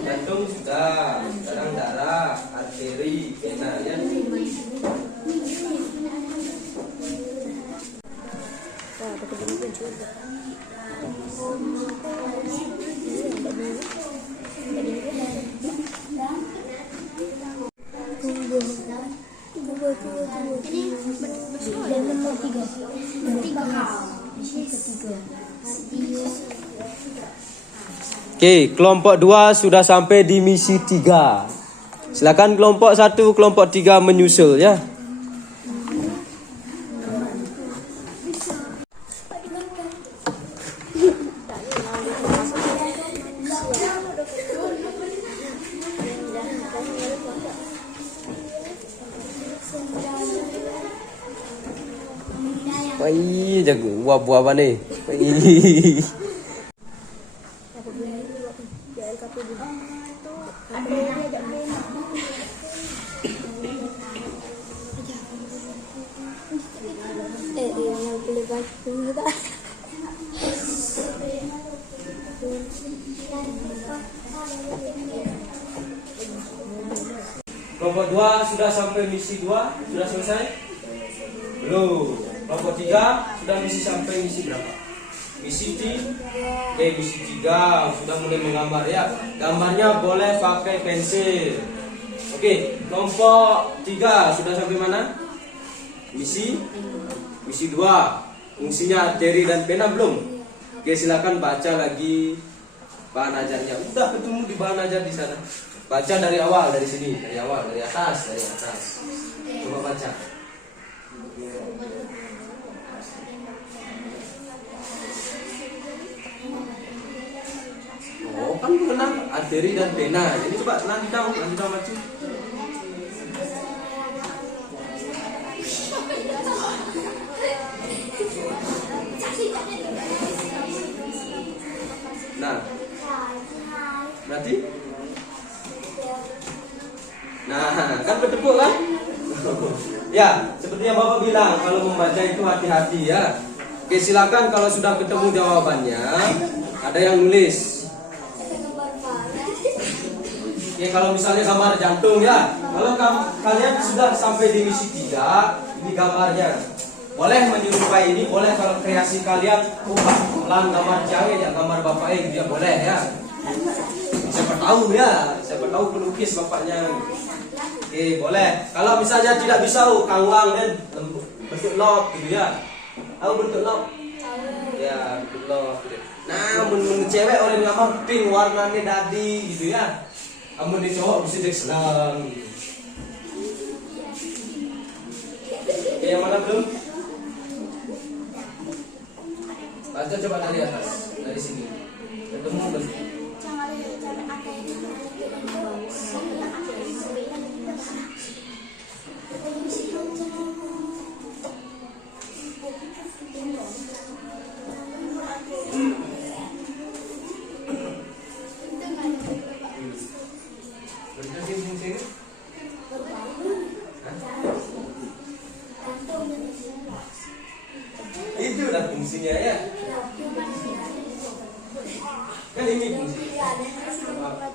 Jantung sudah, sekarang darah, arteri, vena ya. Dan nomor 3. Oke, kelompok 2 sudah sampai di misi 3. Silakan kelompok 1, kelompok 3 menyusul ya. Wah, jago buah-buah apa nih? Kelompok 2 sudah sampai misi 2, sudah selesai? Belum. Kelompok 3 sudah misi sampai misi berapa? Misi 3. Misi 3 sudah mulai menggambar ya. Gambarnya boleh pakai pensil. Oke, kelompok 3 sudah sampai mana? Misi 2. Fungsinya arteri dan vena belum? Oke, silakan baca lagi bahan ajarnya. Udah ketemu di bahan ajar di sana. Baca dari awal, dari sini, dari awal, dari atas. Coba baca. Oh, kan mengenal arteri dan vena. Jadi coba nanti dong baca. Nah, berarti? Nah, kan bertepuk kan? Ya, seperti yang Bapak bilang, kalau membaca itu hati-hati ya. Oke, silakan kalau sudah ketemu jawabannya, ada yang nulis. Oke, kalau misalnya gambar jantung ya, kalau kalian sudah sampai di misi 3, ini gambarnya. Boleh menyerupai ini, boleh kalau kreasi kalian pelan gambar cewek ya, gambar bapaknya gitu ya, boleh ya. Siapa tahu pelukis bapaknya. Oke, boleh. Kalau misalnya tidak bisa, Kang Wang kan bentuk log gitu ya. Tahu bentuk log? Ya, bentuk log gitu. Nah, mun cewek orang gambar pink warnanya dadi gitu ya. Amun di cowok bisa jadi selang gitu. Oke, yang mana belum? Baca coba dari atas, dari sini. Ketemu belum? Itu udah fungsinya ya. Kan ini fungsi.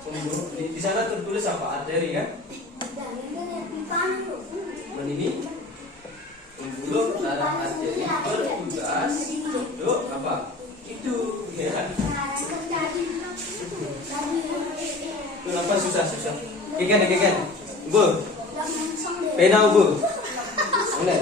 Pembuluh di sana tertulis apa? Arteri kan? Dan ini pembuluh darah arteri bertugas untuk apa? Itu ya. Kenapa susah? Keken. Bu. Pena bu. Mana?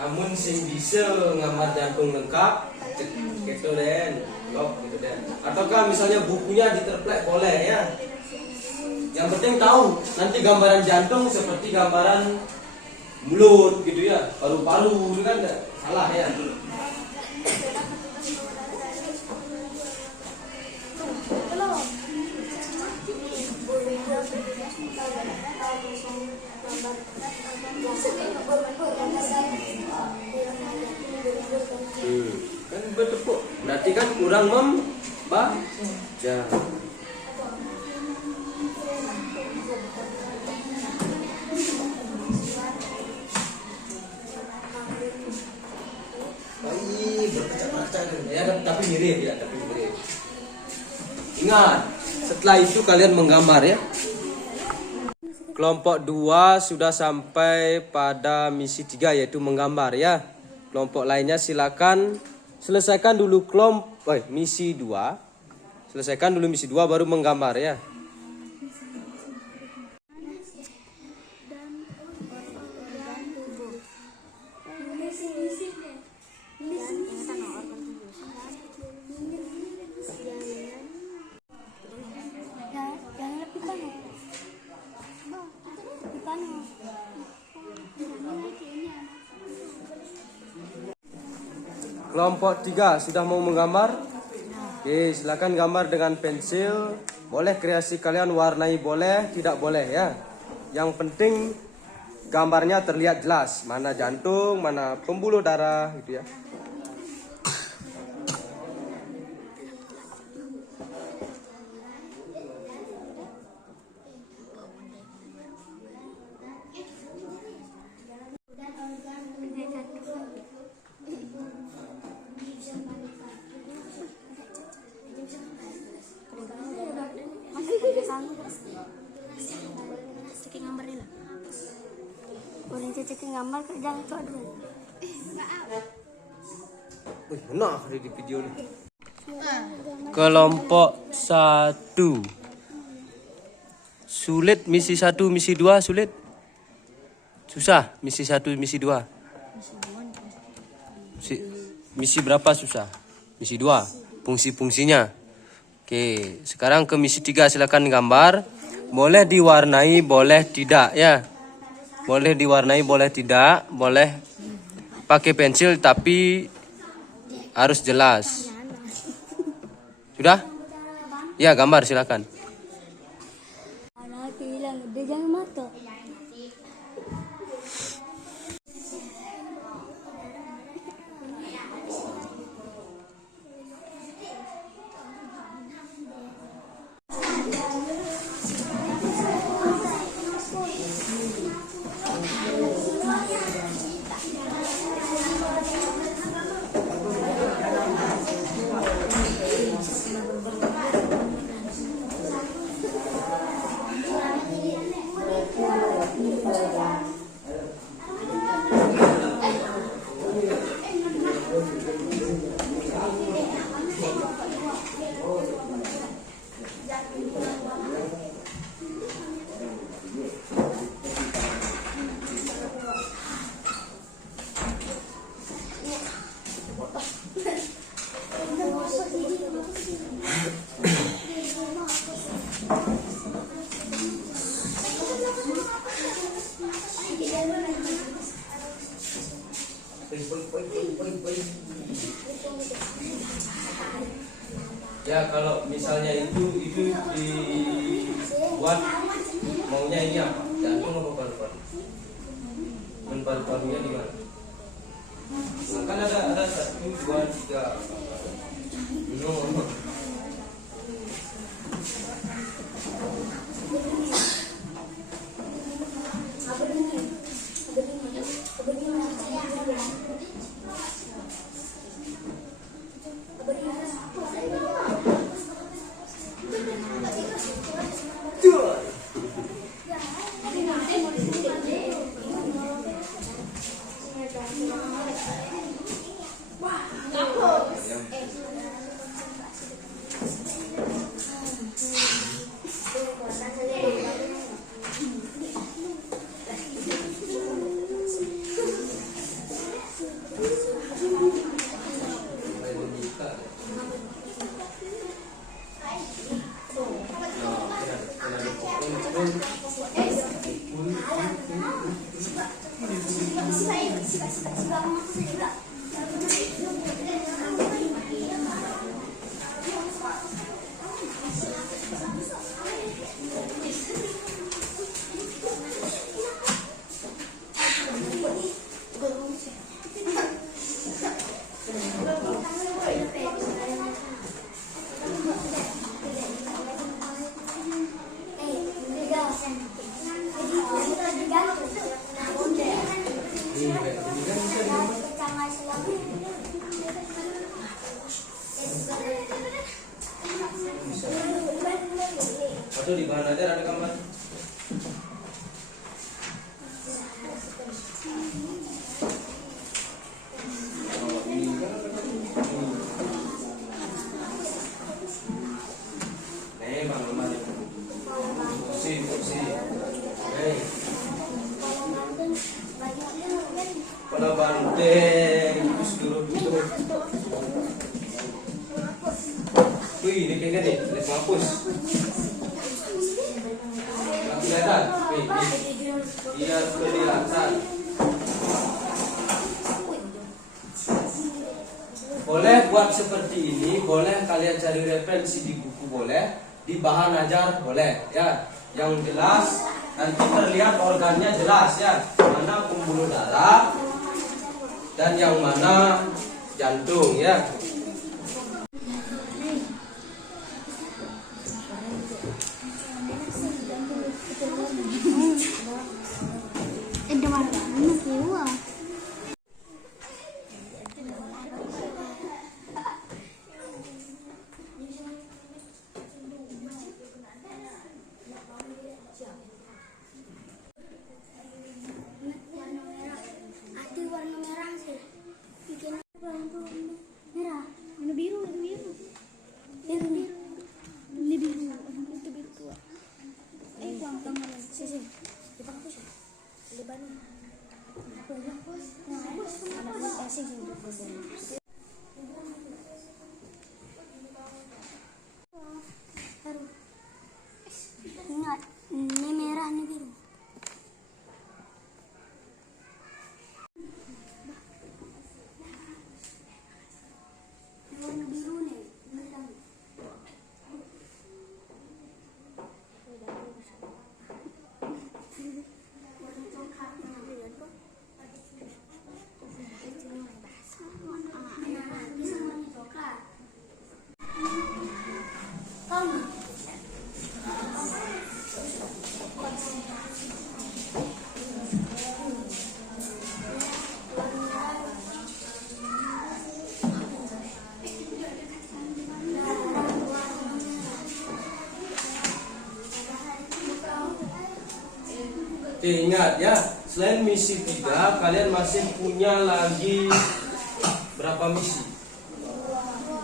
Namun sing bisa ngamar jantung lengkap, gitu den, gitu den. Ataukah misalnya bukunya diterplek boleh ya. Yang penting tahu nanti gambaran jantung seperti gambaran mulut gitu ya, paru-paru itu kan nggak salah ya. Kan bertepuk, berarti kan kurang membaca. Berkaca-kaca ya, tapi mirip ya, tapi mirip. Ingat, setelah itu kalian menggambar ya. Kelompok 2 sudah sampai pada misi 3 yaitu menggambar ya. Kelompok lainnya silakan selesaikan dulu misi 2. Selesaikan dulu misi 2 baru menggambar ya. Kelompok 3 sudah mau menggambar? Oke, silakan gambar dengan pensil. Boleh kreasi kalian warnai boleh, tidak boleh ya. Yang penting gambarnya terlihat jelas. Mana jantung, mana pembuluh darah gitu ya. Cekin gambar kerjaan itu ada. Wih, enak hari di video ini. Kelompok 1. Sulit misi 1, misi 2 sulit. Susah misi 1, misi 2. Misi berapa susah? Misi 2. Fungsi-fungsinya. Oke, sekarang ke misi 3 silakan gambar. Boleh diwarnai, boleh tidak ya. Boleh diwarnai, boleh tidak. Boleh pakai pensil tapi harus jelas. Sudah? Ya, gambar silakan. Anak bilang dia jangan mata. Ya kalau misalnya itu dibuat maunya ini apa? Jantung apa paru-paru? Paru-parunya di mana? Nah, kan ada 1, 2, 3. No. Atau di bahan aja ada gambar. Oh, ini kan nih bang lemari. Kursi. Nih. Pada banteng, terus dulu gitu. Wih, ini kayaknya nih, les mampus. Kelihatan? Wih, iya sudah dilihat. Boleh buat seperti ini, boleh kalian cari referensi di buku, boleh di bahan ajar, boleh ya. Yang jelas nanti terlihat organnya jelas ya. Mana pembuluh darah dan yang mana jantung ya. Ingat, ini merah, ini biru. Warna biru nih, merah. Warna coklat. Oke, ingat ya, selain misi 3, kalian masih punya lagi berapa misi?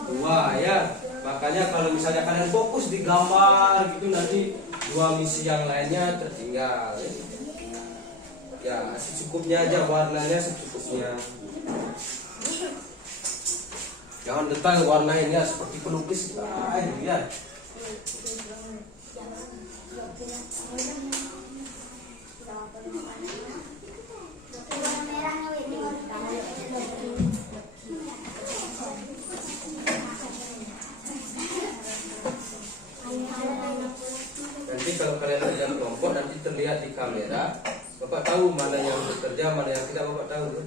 2 ya. Makanya kalau misalnya kalian fokus di gambar gitu, nanti 2 misi yang lainnya tertinggal. Ya, secukupnya aja, warnanya secukupnya. Jangan detail warnain ya, seperti pelukis ya. Nanti kalau kalian kerja kelompok, nanti terlihat di kamera, Bapak tahu mana yang bekerja, mana yang tidak, Bapak tahu ya?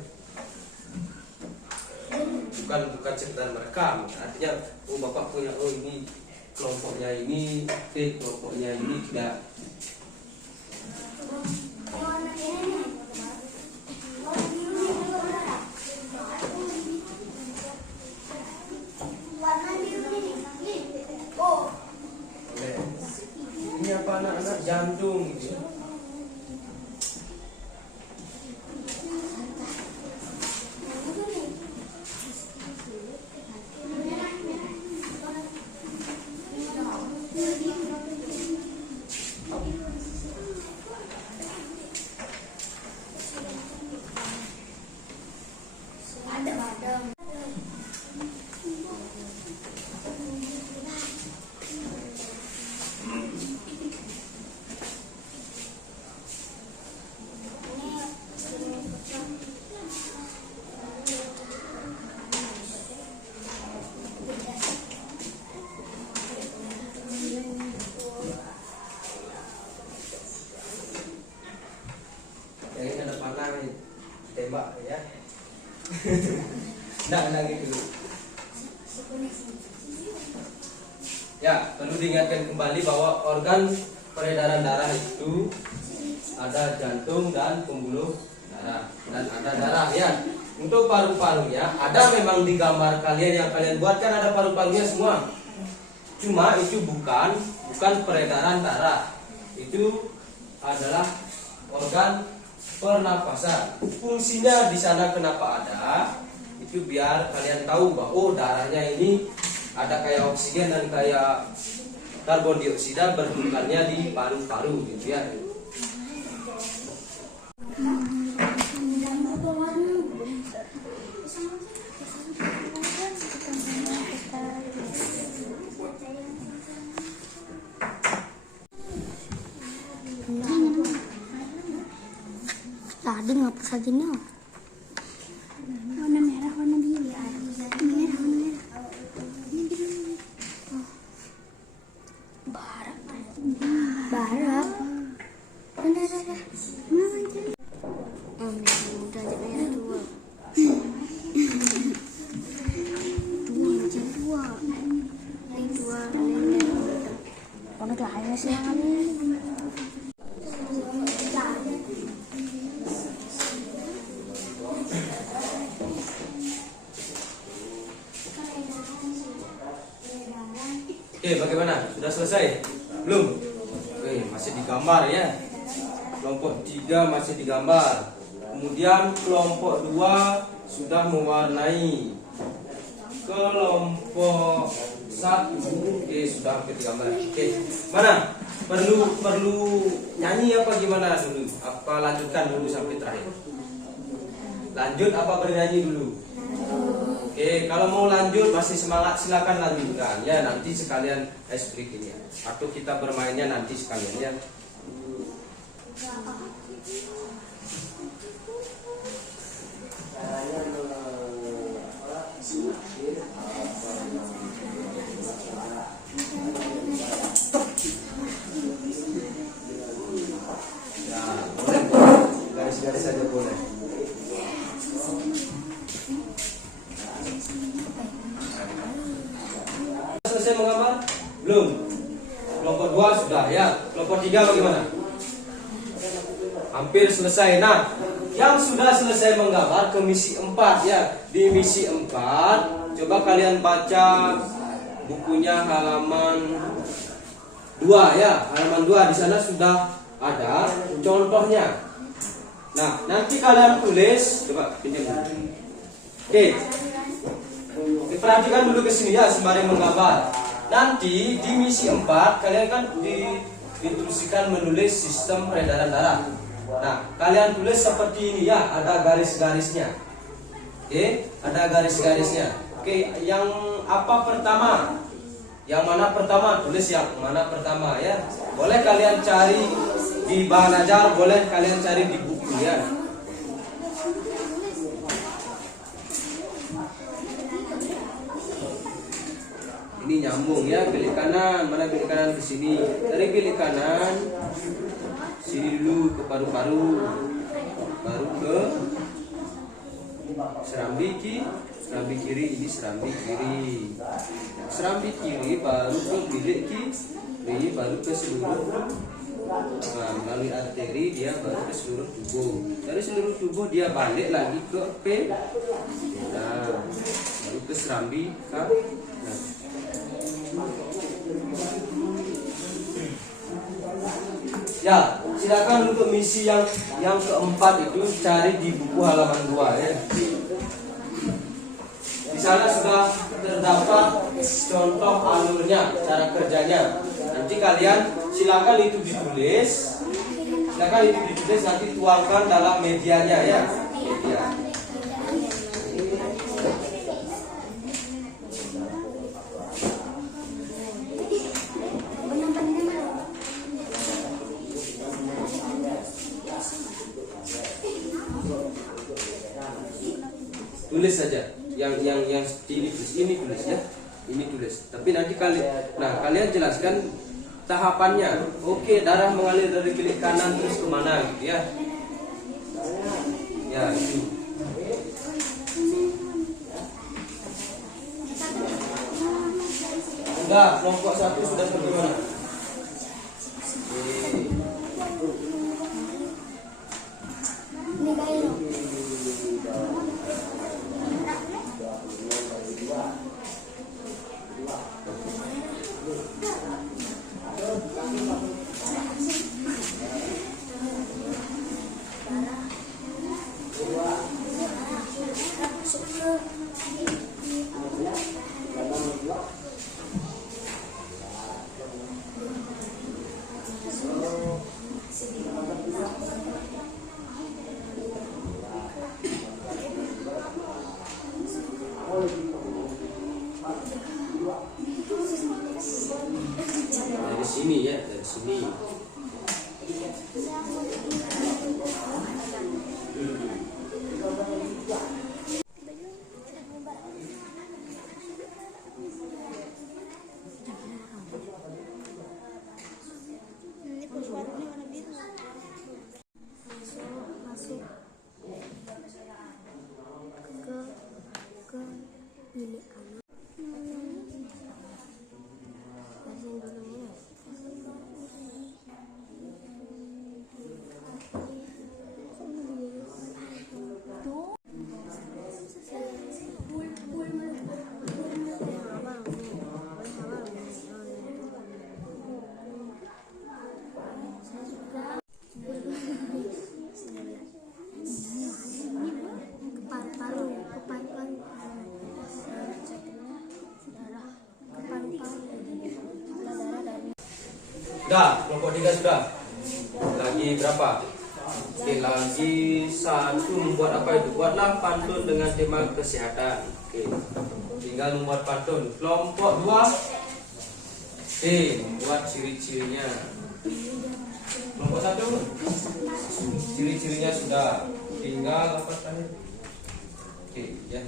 Bukan sekedar merekam, artinya Bapak punya, ini kelompoknya ini, kelompoknya ini tidak. Ini apa anak-anak jantung gitu ya. ditembak ya. Nah gitu dulu. Ya, perlu diingatkan kembali bahwa organ peredaran darah itu ada jantung dan pembuluh darah dan ada darah ya. Untuk paru-parunya ada memang di gambar kalian yang kalian buat kan ada paru-parunya semua. Cuma itu bukan peredaran darah. Itu adalah organ pernapasan. Fungsinya di sana kenapa ada? Itu biar kalian tahu bahwa oh darahnya ini ada kayak oksigen dan kayak karbon dioksida bertukarnya di paru-paru gitu ya. Tadi ngapa saja nih? Warna merah, warna biru. Merah, warna merah. Barak. Barak. Benar. Udah jadi merah dua. Dua. Warna kaya sih yang ini. Oke, bagaimana? Sudah selesai? Belum? Oke, masih digambar ya. Kelompok 3 masih digambar. Kemudian kelompok 2 sudah mewarnai. Kelompok 1 oke, sudah hampir digambar. Oke. Mana? Perlu nyanyi apa gimana dulu? Apa lanjutkan dulu sampai terakhir? Lanjut apa bernyanyi dulu? Oke, kalau mau lanjut masih semangat silakan lanjutkan ya, nanti sekalian ice breaking ya. Atau kita bermainnya nanti sekalian ya. Ya, boleh. Garis-garis saja boleh. Selesai menggambar? Belum. Kelompok 2 sudah ya. Kelompok 3 bagaimana? Hampir selesai. Nah, yang sudah selesai menggambar ke misi 4 ya. Di misi 4 coba kalian baca bukunya halaman 2 ya. Halaman 2 di sana sudah ada contohnya. Nah, nanti kalian tulis, coba pinjam dulu. Oke. Perhatikan dulu ke sini ya sembari menggambar. Nanti di misi 4 kalian kan diinstruksikan menulis sistem peredaran darah. Nah, kalian tulis seperti ini ya, ada garis-garisnya. Oke, ada garis-garisnya. Oke, yang apa pertama? Yang mana pertama? Tulis yang mana pertama ya. Boleh kalian cari di bahan ajar, boleh kalian cari di buku ya. Ini nyambung ya, pilih kanan. Mana pilih kanan ke sini? Dari pilih kanan sini dulu ke paru-paru, baru ke serambi kiri, ini serambi kiri. Serambi kiri baru ke bilik kiri, baru ke seluruh. Nah, melalui arteri dia baru ke seluruh tubuh. Dari seluruh tubuh dia balik lagi ke P. Nah, baru ke serambi K. Nah. Ya, silakan untuk misi yang keempat itu cari di buku halaman 2 ya. Di sana sudah terdapat contoh alurnya, cara kerjanya. Nanti kalian silakan itu ditulis. Nanti tuangkan dalam medianya ya. Media. Tulis saja yang ini tulis ya, ini tulis. Tapi nanti kalian jelaskan tahapannya. Oke, darah mengalir dari kiri kanan terus kemana gitu ya. Ya itu. Sudah, kelompok 1 sudah pergi mana? Ini kayak Dari sini ya, dari sini. ini sepatunya warna biru. Masuk ke bilik anak. Bahasin dulu ya. Sudah, kelompok 3 sudah. Lagi berapa? Oke, lagi 1 membuat apa itu? Buatlah pantun dengan tema kesehatan. Oke, tinggal membuat pantun. Kelompok 2. Oke, membuat ciri-cirinya. Kelompok 1, ciri-cirinya sudah. Tinggal apa tadi? Oke, ya.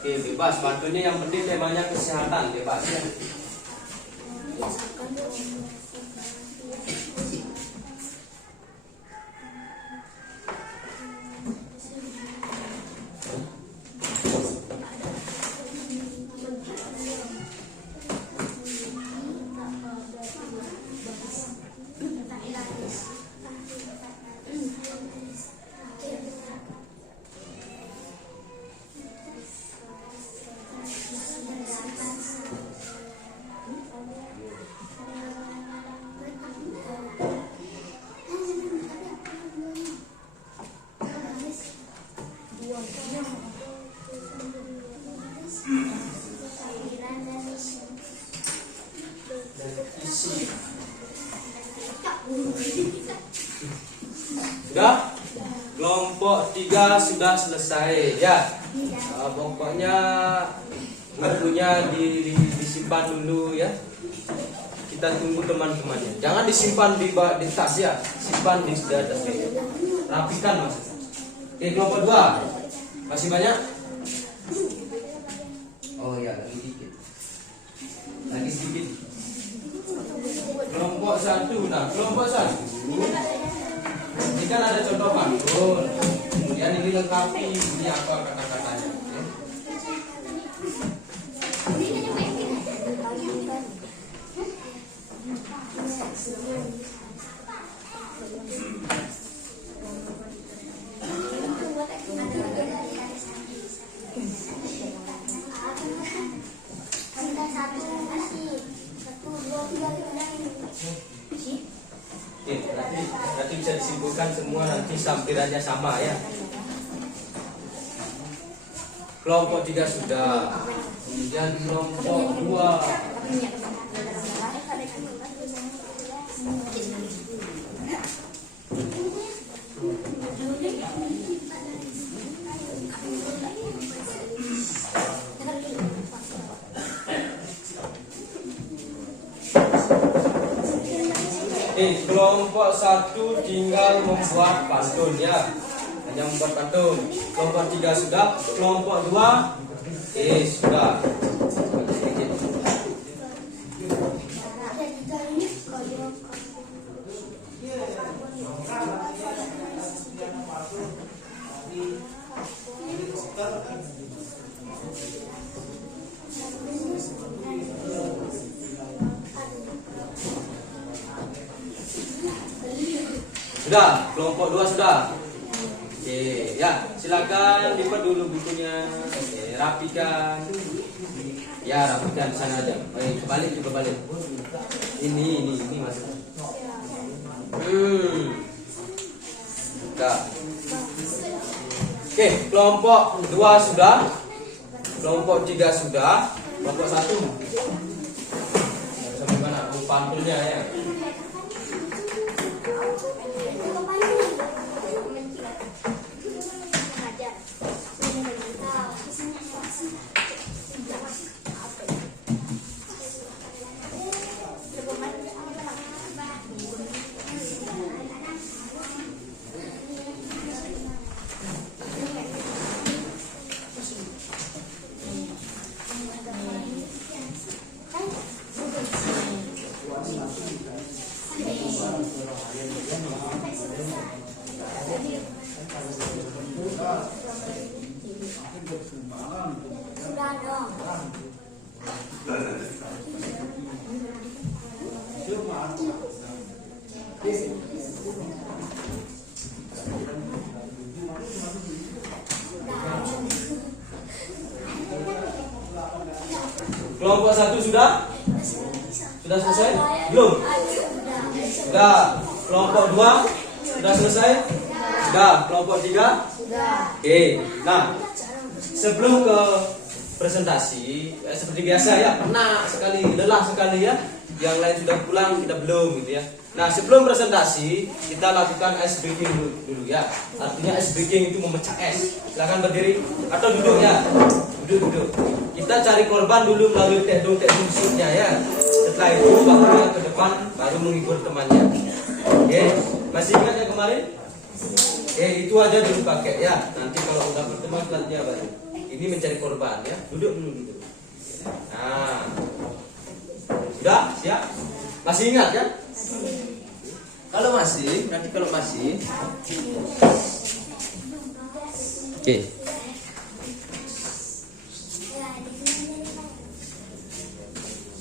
Oke, bebas. Pantunnya yang penting temanya kesehatan, bebas ya. Sudah? Kelompok 3 sudah selesai ya. Pokoknya bukunya disimpan dulu ya. Kita tunggu teman-temannya. Jangan disimpan di tas ya. Simpan di atas meja. Rapikan maksudnya. Oke, kelompok 2. Masih banyak? Oh ya, lagi dikit. Lagi sedikit. Kelompok 1. Nah, kelompok 1. Ini kan ada contoh pantun. Kemudian ini lengkapi ini apa kata-katanya. Ya. Oke, berarti bisa disimpulkan semua nanti sampirannya sama ya. Kelompok 3 sudah. Kemudian kelompok 2. Kelompok 1 tinggal membuat pantun ya. hanya membuat patung. Kelompok 3 sudah, kelompok 2 sudah. Sedikit. Sudah, kelompok 2 sudah. Oke, ya, silakan lipat dulu bukunya. Oke, rapikan. Ya, rapikan di sana aja. Baik, kebalik juga balik. Ini masuk. Sudah. Oke, kelompok 2 sudah. Kelompok 3 sudah. Kelompok 1. Sampai mana? Pantunnya ya. Sudah dong. Kelompok 1 sudah? Sudah selesai? Belum? Sudah. Kelompok 2 sudah selesai? Sudah. Kelompok 3? Sudah. Oke. Nah, sebelum ke presentasi, seperti biasa ya, penat sekali, lelah sekali ya. Yang lain sudah pulang, kita belum gitu ya. Nah, sebelum presentasi, kita lakukan ice breaking dulu ya. Artinya ice breaking itu memecah es. Silakan berdiri atau duduk ya. Duduk. Kita cari korban dulu melalui teknik musiknya ya. Setelah itu waktunya ke depan baru menghibur temannya. Oke, masih ingat yang kemarin? Oke, itu aja dulu pakai ya. Nanti kalau udah berteman selanjutnya baru. Ini mencari korban ya. Duduk dulu gitu. Nah, sudah siap? Masih ingat kan? Kalau masih, nanti kalau masih. Oke.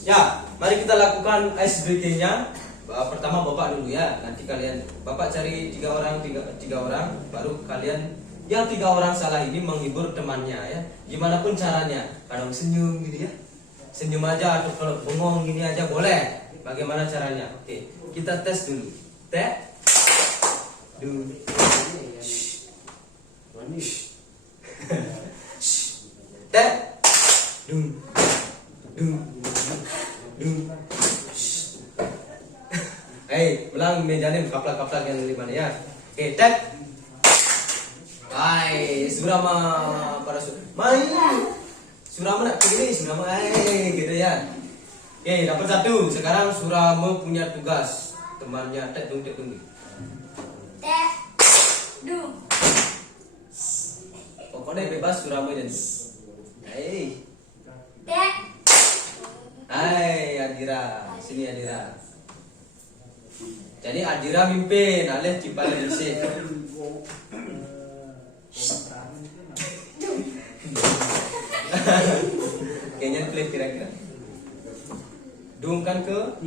Ya, mari kita lakukan ice breaking-nya. Pertama Bapak dulu ya. Nanti kalian Bapak cari tiga orang, baru kalian yang 3 orang salah ini menghibur temannya ya. Gimana pun caranya. Kadang senyum gitu ya. Senyum aja atau kalau bengong gini aja boleh. Bagaimana caranya? Oke, kita tes dulu. Tes. Dulu. Tes. Dung. Hei, ulang menjalin kaplak-kaplak yang di mana ya. Oke, tek. Hai, surama para main. Surama nak begini, surama gitu ya. Oke, dapat 1. Sekarang Surama punya tugas. Temannya tek dung. Tek. Dung. Pokoknya bebas Surama jadi. Hei. Tek. Hai, Adira. Sini Adira. Jadi Adira mimpin, Alif cipali bersih. Kayaknya klik kira-kira. Dungkan ke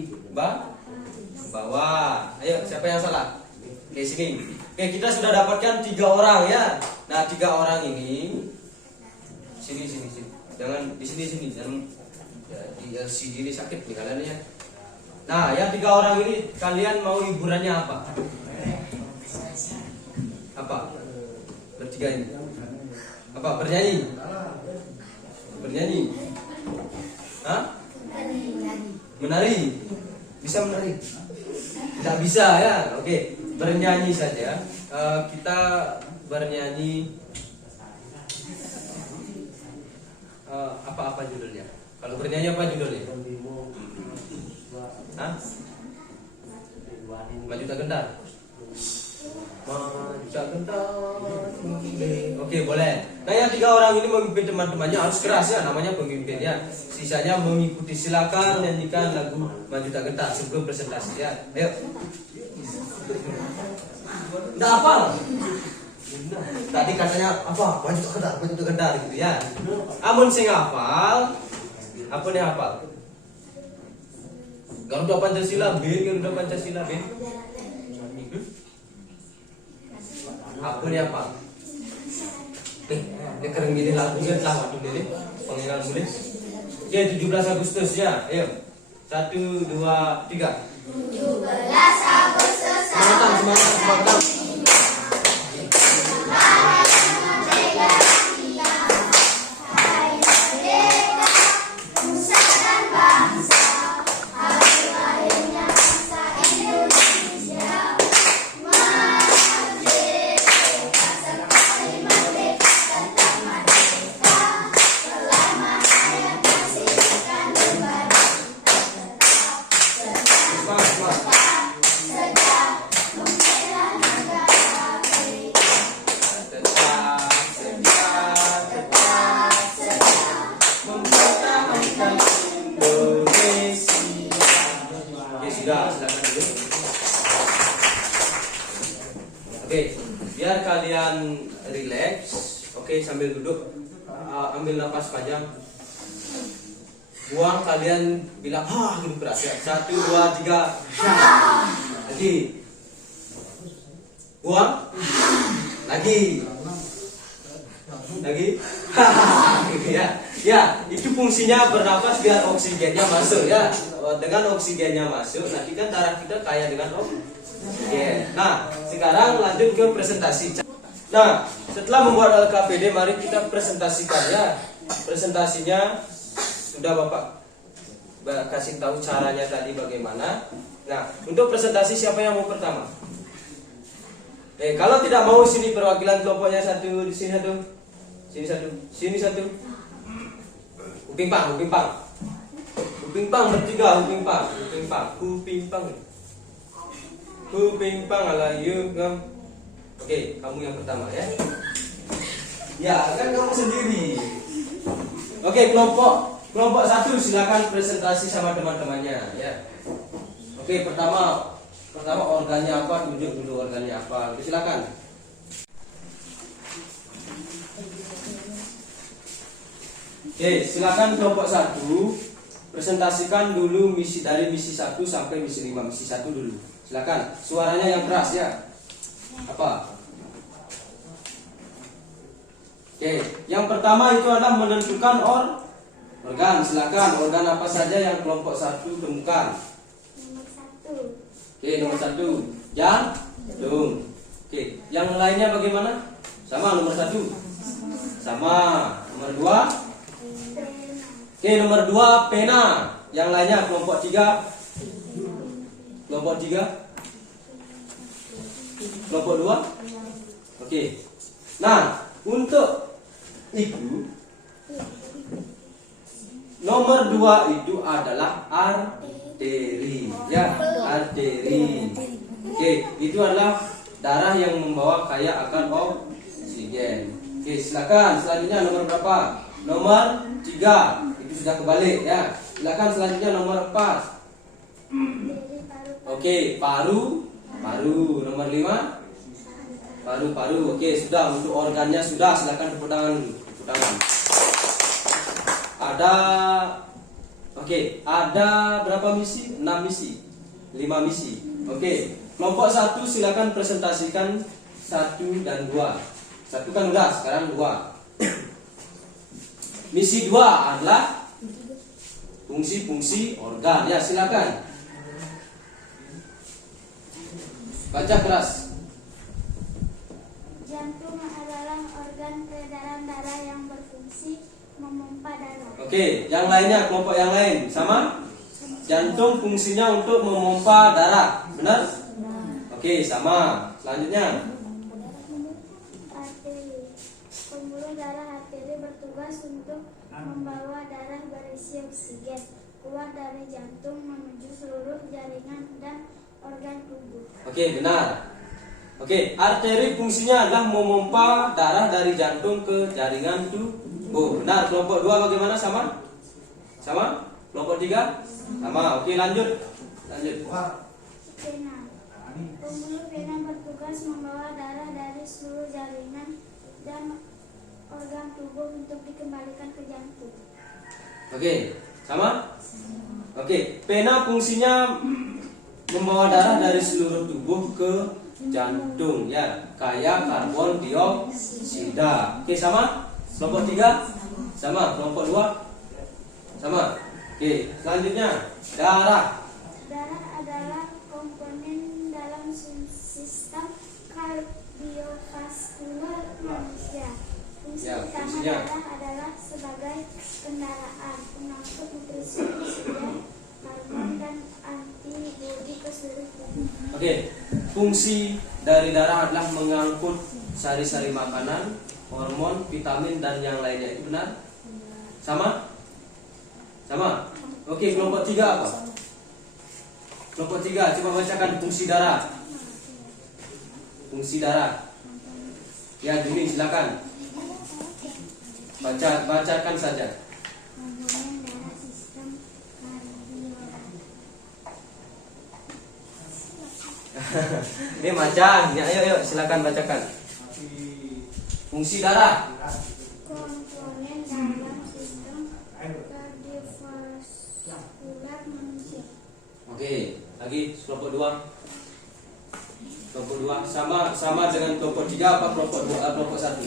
bawah. Ayo, siapa yang salah? Oke, sini. Oke, kita sudah dapatkan 3 orang ya. Nah, 3 orang ini sini. Jangan di sini. Jangan ya, di LCD ini sakit nih kalian ya. Nah, yang 3 orang ini kalian mau hiburannya apa? Apa? Bertiga ini. Apa? Bernyanyi? Hah? Menari? Bisa menari? Tidak bisa ya? Oke, bernyanyi saja. Kita bernyanyi apa judulnya? Kalau bernyanyi apa judulnya? Hah? Maju tak gendar. Oke, boleh. Nah, yang 3 orang ini memimpin teman-temannya harus keras ya, namanya pemimpin ya. Sisanya mengikuti. Silakan nyanyikan lagu Maju Tak Gentar sebelum presentasi ya. Ayo. Nggak hafal. Tadi katanya apa? Maju tak gentar gitu ya. Amun sing hafal, apa nih hafal? Garuda Pancasila B, Garuda Pancasila B. Apa nih hafal? Ini keren gini lagunya lah waktu ini pengingat boleh. Oke, 17 Agustus ya. Ayo. 1, 2, 3. 17 Agustus. Semangat. Oke, biar kalian relax. Oke, sambil duduk, ambil napas panjang. Buang, kalian bilang gitu berat ya. 1, 2, 3. Lagi. Buang. Lagi. Ya. Ya, itu fungsinya bernapas biar oksigennya masuk ya. Dengan oksigennya masuk, nanti kan darah kita kaya dengan oksigen. Nah, sekarang lanjut ke presentasi. Nah, setelah membuat LKPD, mari kita presentasikan ya. Presentasinya sudah Bapak kasih tahu caranya tadi bagaimana. Nah, untuk presentasi siapa yang mau pertama? Kalau tidak mau, sini perwakilan kelompoknya satu, di sini satu, sini satu, sini satu. Uping pang bertiga, uping pang ala yuk. Oke, kamu yang pertama ya. Ya, kan kamu sendiri. Oke, kelompok 1 silakan presentasi sama teman-temannya ya. Oke, pertama organnya apa? Tunjuk dulu organnya apa. Oke, silakan. Oke, silakan kelompok 1 presentasikan dulu dari misi 1 sampai misi 5. Misi 1 dulu. Silakan. Suaranya yang keras ya. Apa? Oke, yang pertama itu adalah menentukan organ. Silakan, organ apa saja yang kelompok 1 temukan? Nomor 1. Oke, nomor 1 jantung. Oke, yang lainnya bagaimana? Sama nomor 1? Sama. Nomor 2? Oke, nomor 2 pena. Yang lainnya kelompok 3? Kelompok 3? Kelompok 2? Oke. Nah, untuk itu nomor 2 itu adalah arteri ya, arteri. Oke, itu adalah darah yang membawa kaya akan oksigen. Oke, silakan selanjutnya nomor berapa? Nomor 3. Itu sudah kebalik ya. Silakan selanjutnya nomor 4. Oke, paru. Nomor 5 paru. Oke, sudah. Untuk organnya sudah. Silakan tepuk tangan. Ada berapa misi? 6 misi, 5 misi. Oke, kelompok 1 silakan presentasikan 1 dan 2. 1 kan udah, sekarang 2. Misi 2 adalah fungsi-fungsi organ. Ya, silakan. Baca keras. Jantung adalah organ peredaran darah yang berfungsi memompa darah. Oke, yang lainnya, kelompok yang lain sama? Jantung fungsinya untuk memompa darah, benar? Oke, sama. Selanjutnya. Arteri. Pembuluh darah arteri bertugas untuk membawa darah berisi oksigen keluar dari jantung menuju seluruh jaringan dan organ tubuh. Oke, benar. Oke, arteri fungsinya adalah memompa darah dari jantung ke jaringan tubuh. Benar. Kelompok 2 bagaimana? Sama? Sama? Kelompok 3? Sama. Oke, lanjut. Vena. Pembuluh vena bertugas membawa darah dari seluruh jaringan dan organ tubuh untuk dikembalikan ke jantung. Oke, sama? Oke, vena fungsinya membawa darah dari seluruh tubuh ke jantung, ya, kayak karbon dioksida. Oke, sama? Kelompok 3? Sama. Kelompok 2? Sama. Oke, selanjutnya darah. Darah adalah komponen dalam sistem kardiovaskular manusia. Fungsi Ya, utama fungsinya. darah adalah sebagai kendaraan, pengangkut nutrisi, oksigen, hormon, dan antibodi ke seluruh tubuh. Oke, fungsi dari darah adalah mengangkut sari-sari makanan, hormon, vitamin, dan yang lainnya. Itu benar? Sama? Sama? Oke, kelompok 3 apa? Kelompok 3, coba bacakan fungsi darah. Fungsi darah. Ya, Juni silakan. Bacakan saja. Komponen darah sistem Ini macan. Ya, ayo silakan bacakan. Fungsi darah. komponen dalam sistem kardiovaskular manusia. Oke, lagi kelompok 2. Kelompok 2 sama dengan kelompok 3 apa kelompok 2 kelompok 1?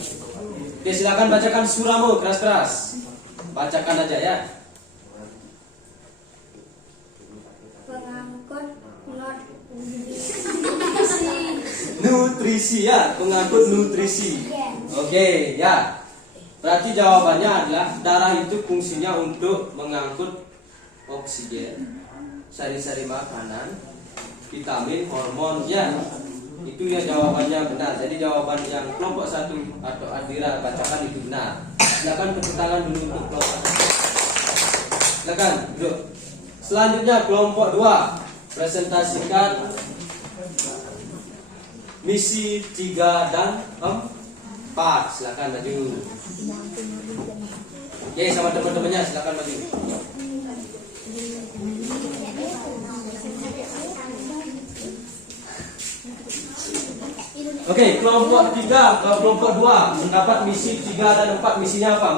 Oke, silakan bacakan suramu keras-keras. Bacakan aja ya. Pengangkut Nutrisi ya, pengangkut nutrisi. Oke, ya. Berarti jawabannya adalah darah itu fungsinya untuk mengangkut oksigen, sari-sari makanan, vitamin, hormon, ya. Itu ya jawabannya benar. Jadi jawaban yang kelompok 1 atau Adira bacakan itu benar. Silakan tepuk tangan dulu untuk kelompok 1. Silakan duduk. Selanjutnya kelompok 2 presentasikan misi 3 dan 4. Silakan maju. Oke, sama teman-temannya silakan maju. Oke, kelompok 3 ke kelompok 2 mendapat misi 3 dan 4. Misinya apa?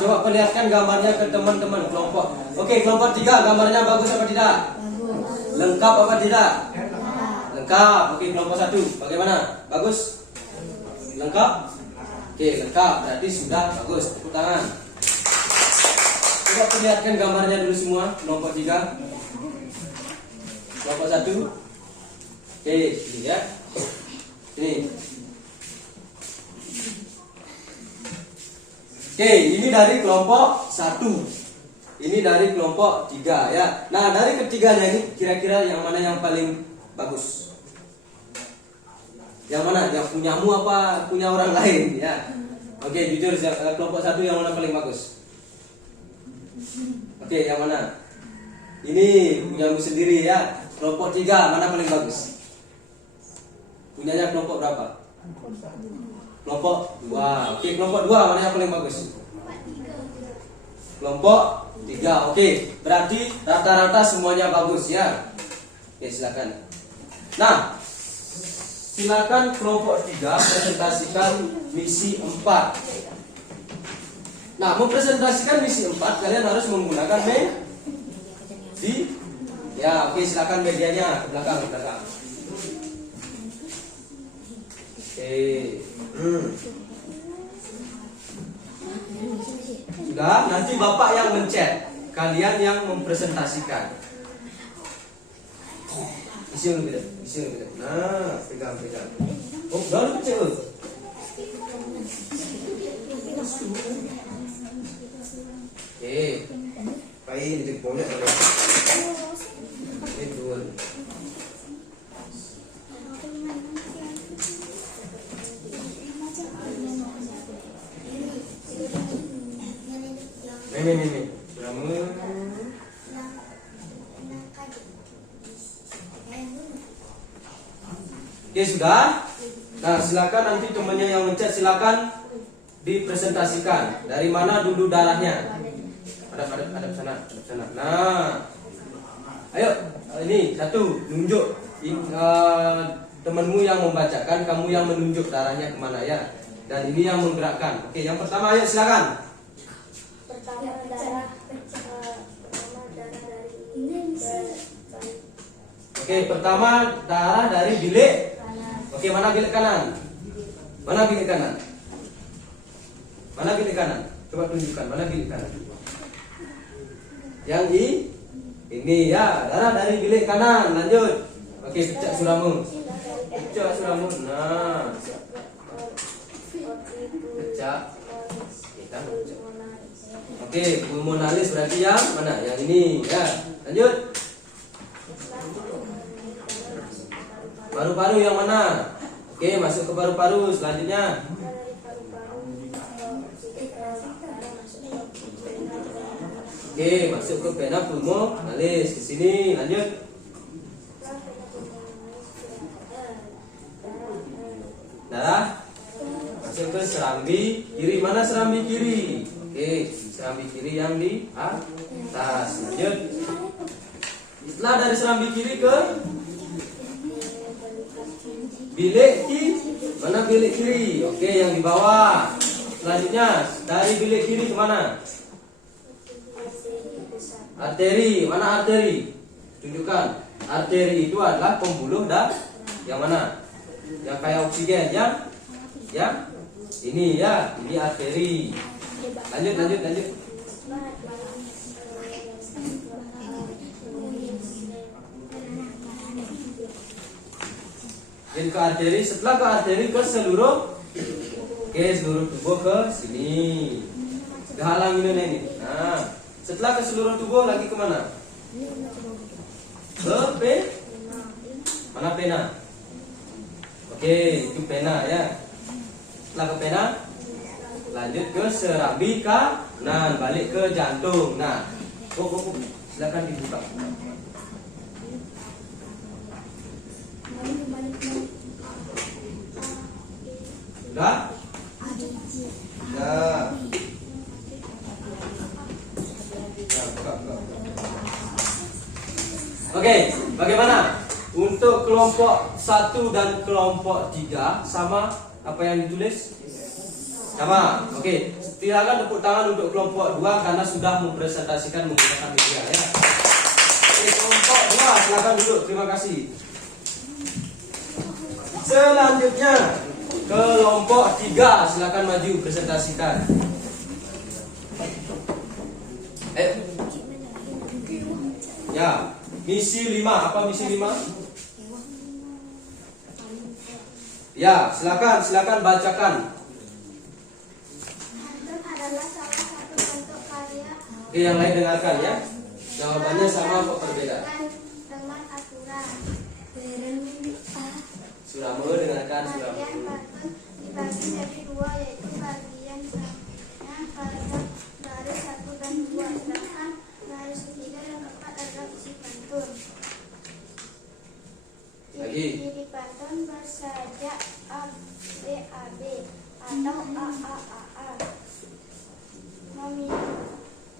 Coba perlihatkan gambarnya ke teman-teman kelompok. Oke, kelompok 3 gambarnya bagus apa tidak? Lengkap apa tidak? Lengkap. Oke, kelompok 1 bagaimana? Bagus? Lengkap? Oke, lengkap. Berarti sudah bagus. Tepuk tangan. Coba perlihatkan gambarnya dulu semua. Kelompok 3. Kelompok 1. Oke, ini ya. Ini. Oke, ini dari kelompok 1. Ini dari kelompok 3 ya. Nah, dari ketiganya ini kira-kira yang mana yang paling bagus? Yang mana? Yang punyamu apa punya orang lain ya? Oke, jujur kelompok 1 yang mana paling bagus? Oke, yang mana? Ini punyamu sendiri ya. Kelompok 3 mana paling bagus? Punyanya kelompok berapa? Kelompok 2. Oke, kelompok 2 mana yang paling bagus? Kelompok 3. Oke, berarti rata-rata semuanya bagus ya. Oke, silakan. Nah, silakan kelompok 3 presentasikan misi 4. Nah, mempresentasikan misi 4 kalian harus menggunakan ya, oke, silakan medianya ke belakang, ke belakang. Oke. Sudah, nanti Bapak yang mencet, kalian yang mempresentasikan. Isi lebih. Nah, pegang. Oh, udah kecil. Oke. Baik, ini boleh. Itu. Ini. Oke, sudah. Nah, silakan nanti temannya yang mencet silakan dipresentasikan. Dari mana dulu darahnya? Hadap sana. Nah, ayo, ini satu nunjuk. Temanmu yang membacakan, kamu yang menunjuk darahnya kemana ya. Dan ini yang menggerakkan. Oke, yang pertama ayo silakan. Pertama darah dari Oke, pertama darah dari bilik. Oke, mana bilik kanan? Mana bilik kanan? Mana bilik kanan? Coba tunjukkan mana bilik kanan. Yang ini ya, darah dari bilik kanan. Lanjut. Oke, pecah suramu. Pecah suramu. Nah, pecah. Kita pecah. Oke, pulmonalis berarti yang mana? Yang ini ya. Lanjut. Paru-paru yang mana? Oke, masuk ke paru-paru. Selanjutnya. Oke, masuk ke vena pulmonalis. Ke sini. Lanjut. Darah masuk ke serambi kiri. Mana serambi kiri? Oke, serambi kiri yang di atas. Lanjut. Setelah dari serambi kiri ke bilik kiri. Mana bilik kiri? Oke, yang di bawah. Selanjutnya dari bilik kiri kemana? Arteri. Mana arteri? Tunjukkan. Arteri itu adalah pembuluh darah. Yang mana? Yang kayak oksigen yang ini ya, ini arteri. Lanjut. Jadi ke arteri, setelah ke arteri ke seluruh tubuh ke sini. Dihalang ini. Nah, setelah ke seluruh tubuh lagi kemana? Ke mana pena? Oke, itu pena ya. Setelah ke pena, lanjut ke serambi kanan, balik ke jantung. Nah, silakan dibuka. Sudah? Sudah. Oke, bagaimana? Untuk kelompok 1 dan kelompok 3 sama apa yang ditulis? Sama. Oke, silakan tepuk tangan untuk kelompok 2 karena sudah mempresentasikan menggunakan media ya. Oke, kelompok 2 silakan duduk. Terima kasih. Selanjutnya kelompok 3 silakan maju presentasikan. Ya, misi 5. Apa misi 5? Ya, silakan bacakan. Hantu adalah salah satu bentuk karya Oke, yang lain dengarkan ya. Jawabannya sama atau berbeda? dengan aturan. Suramu dengarkan Bagian suramu. pantun dibagi jadi 2, yaitu bagian tengahnya paragraf baris 1 dan 2, sedangkan baris 3 dan 4 adalah isi pantun. Lagi. Ciri pantun bersajak A B A B atau A A A A.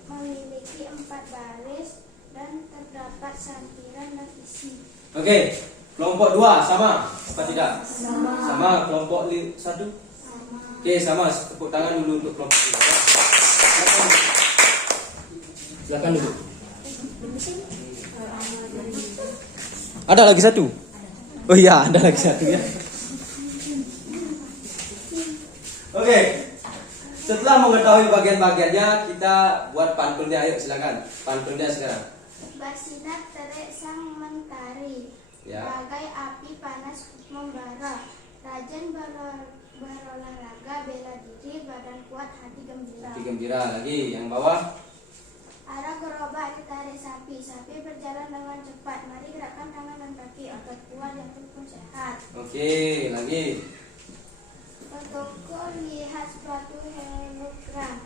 Memiliki 4 baris dan terdapat sampiran dan isi. Oke, kelompok 2 sama apa tidak? Sama. Kelompok 1? Oke, sama. Tepuk tangan dulu untuk kelompok 2. Silakan dulu. Ada lagi satu? Oh iya, ada lagi satu ya. Oke. Setelah mengetahui bagian-bagiannya, kita buat pantunnya. Ayo silakan. Pantunnya sekarang. Bersinar terik sang mentari, Ya. bagai api panas membara. Rajin berolahraga, bela diri, badan kuat, hati gembira. Hati gembira. Lagi yang bawah. Arah gerobak ditarik sapi, sapi berjalan dengan cepat. Mari gerakkan tangan dan kaki, otot kuat, jantung pun sehat. Oke, lagi. Ke toko lihat sepatu hologram.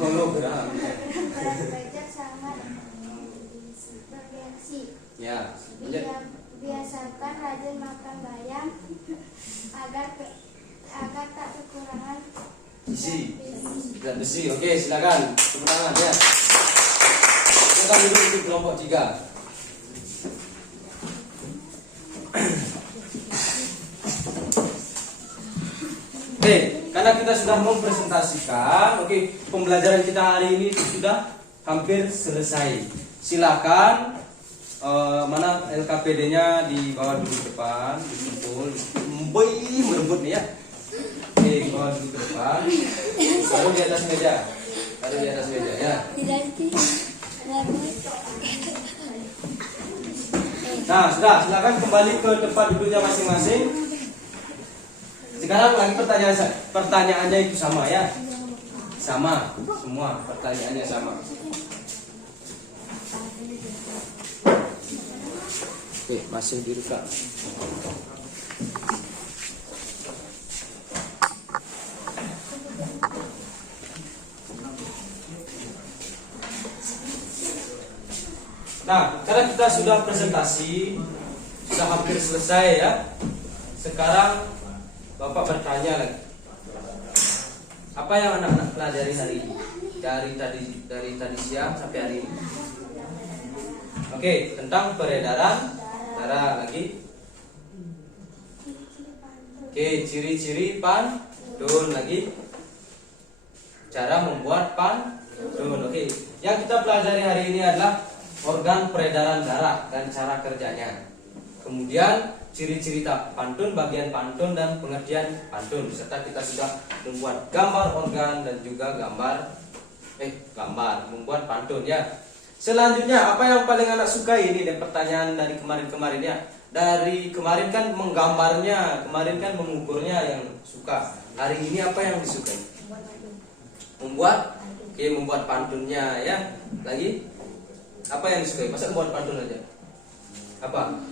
Hologram. Berat baja sangat bergengsi. Ya. Lanjut. Biasa Usahakan rajin makan bayam agar tak kekurangan Gizi. Zat besi. Oke, silakan. Tepuk tangan ya. Kita duduk di kelompok 3. Oke, karena kita sudah mempresentasikan, pembelajaran kita hari ini sudah hampir selesai. Silakan mana LKPD-nya dibawa dulu ke depan, dikumpul, merebut nih ya. Oke, bawa dulu ke depan. Taruh di atas meja. Taruh di atas meja ya. Nah, sudah, silakan kembali ke tempat duduknya masing-masing. Sekarang lagi pertanyaannya itu sama ya. Sama, semua pertanyaannya sama. Oke, masih direkam. Nah, karena kita sudah presentasi, sudah hampir selesai ya. Sekarang Bapak bertanya lagi. Apa yang anak-anak pelajari hari ini? Dari tadi siang sampai hari ini. Oke, tentang peredaran darah lagi. Oke, ciri-ciri pantun lagi. Cara membuat pantun. Oke, yang kita pelajari hari ini adalah organ peredaran darah dan cara kerjanya. Kemudian ciri-ciri pantun, bagian pantun dan pengertian pantun, serta kita sudah membuat gambar organ dan juga gambar membuat pantun ya. Selanjutnya, apa yang paling anak suka ini dan pertanyaan dari kemarin-kemarin ya. Dari kemarin kan menggambarnya, kemarin kan mengukurnya yang suka. Hari ini apa yang disukai? Membuat pantunnya ya. Lagi apa yang disukai? Masa membuat pantun aja? Apa?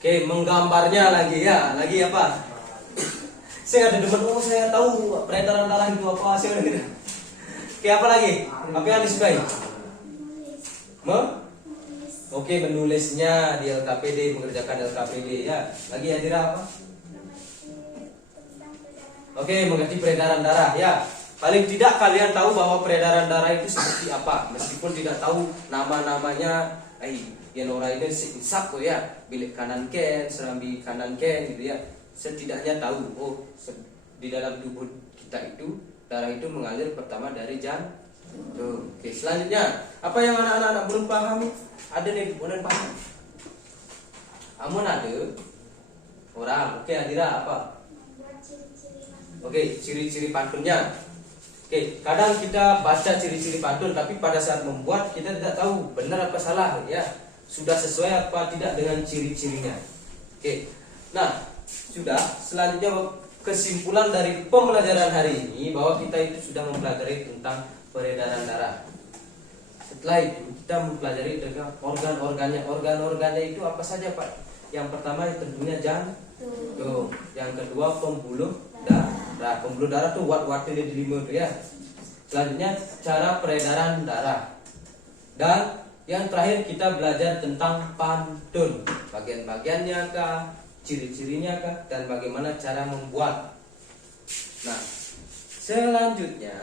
Oke, menggambarnya lagi ya. Lagi apa? Saya ada demen, saya tahu peredaran darah itu apa sih gitu. Oke, apa lagi? Apa yang disukai? Oke, menulisnya di LKPD, mengerjakan LKPD ya. Lagi Adira apa? Oke, mengerti peredaran darah ya. Paling tidak kalian tahu bahwa peredaran darah itu seperti apa, meskipun tidak tahu nama-namanya. Yang orang ini insap ya, bilik kanan ken, serambi kanan ken gitu ya. Setidaknya tahu, di dalam tubuh kita itu darah itu mengalir pertama dari jantung. Oke, selanjutnya apa yang anak-anak belum pahami? Ada nih, boleh paham? Amun ada orang. Oke, Adira apa? Oke, ciri-ciri pantunnya. Oke, kadang kita baca ciri-ciri pantun, tapi pada saat membuat kita tidak tahu benar apa salah ya. Sudah sesuai apa tidak dengan ciri-cirinya. Oke, nah sudah. Selanjutnya kesimpulan dari pembelajaran hari ini bahwa kita itu sudah mempelajari tentang peredaran darah. Setelah itu kita mempelajari dengan organ-organnya itu apa saja Pak? Yang pertama tentunya jantung. Yang kedua pembuluh darah. Pembuluh darah tuh wat-wat di lima itu ya. Selanjutnya cara peredaran darah. Dan yang terakhir kita belajar tentang pantun. Bagian-bagiannya kah, ciri-cirinya kah, dan bagaimana cara membuat. Nah, selanjutnya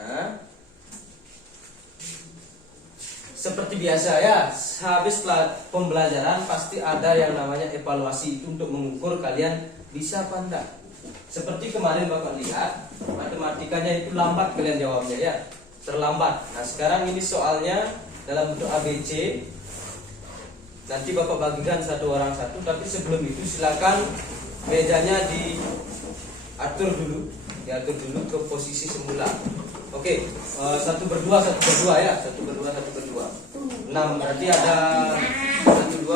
seperti biasa ya, habis pembelajaran pasti ada yang namanya evaluasi, itu untuk mengukur kalian bisa apa enggak. Seperti kemarin Bapak lihat, matematikanya itu lambat kalian jawabnya ya, terlambat. Nah sekarang ini soalnya dalam bentuk ABC. Nanti Bapak bagikan satu orang satu, tapi sebelum itu silakan mejanya diatur dulu ke posisi semula. Oke, 1 berdua ya, 1 berdua. 6 berarti ada 1 2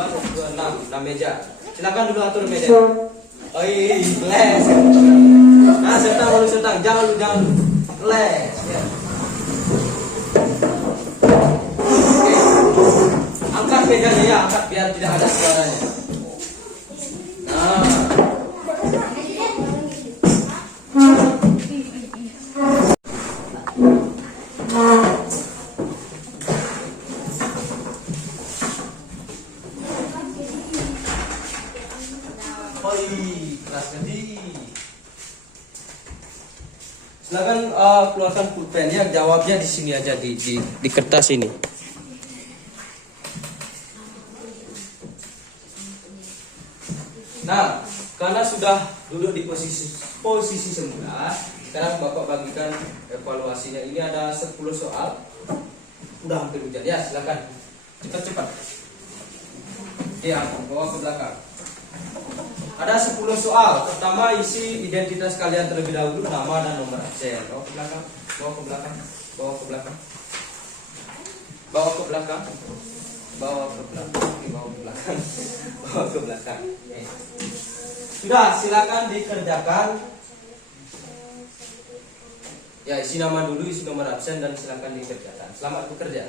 6 meja. Silakan dulu atur meja. Les. Nah, setang, jangan lu. Les ya. Oke. Angkat mejanya ya, angkat biar tidak ada suaranya. Nah. Oi, keras sekali. Silakan keluarkan pulpen ya. Jawabnya di sini aja di kertas ini. Nah, karena sudah duduk di posisi semula, sekarang Bapak bagikan evaluasinya. Ini ada 10 soal. Udah hampir hujan ya, silakan. Cepat-cepat. Ya, bawa ke belakang. Ada 10 soal. Pertama isi identitas kalian terlebih dahulu, nama dan nomor absen. Bawa ke belakang, bawa ke belakang, bawa ke belakang. Bawa ke belakang. Bawa ke belakang, bawa ke belakang. Bawa ke belakang. Sudah, silakan dikerjakan. Ya, isi nama dulu, isi nomor absen dan silakan dikerjakan. Selamat bekerja.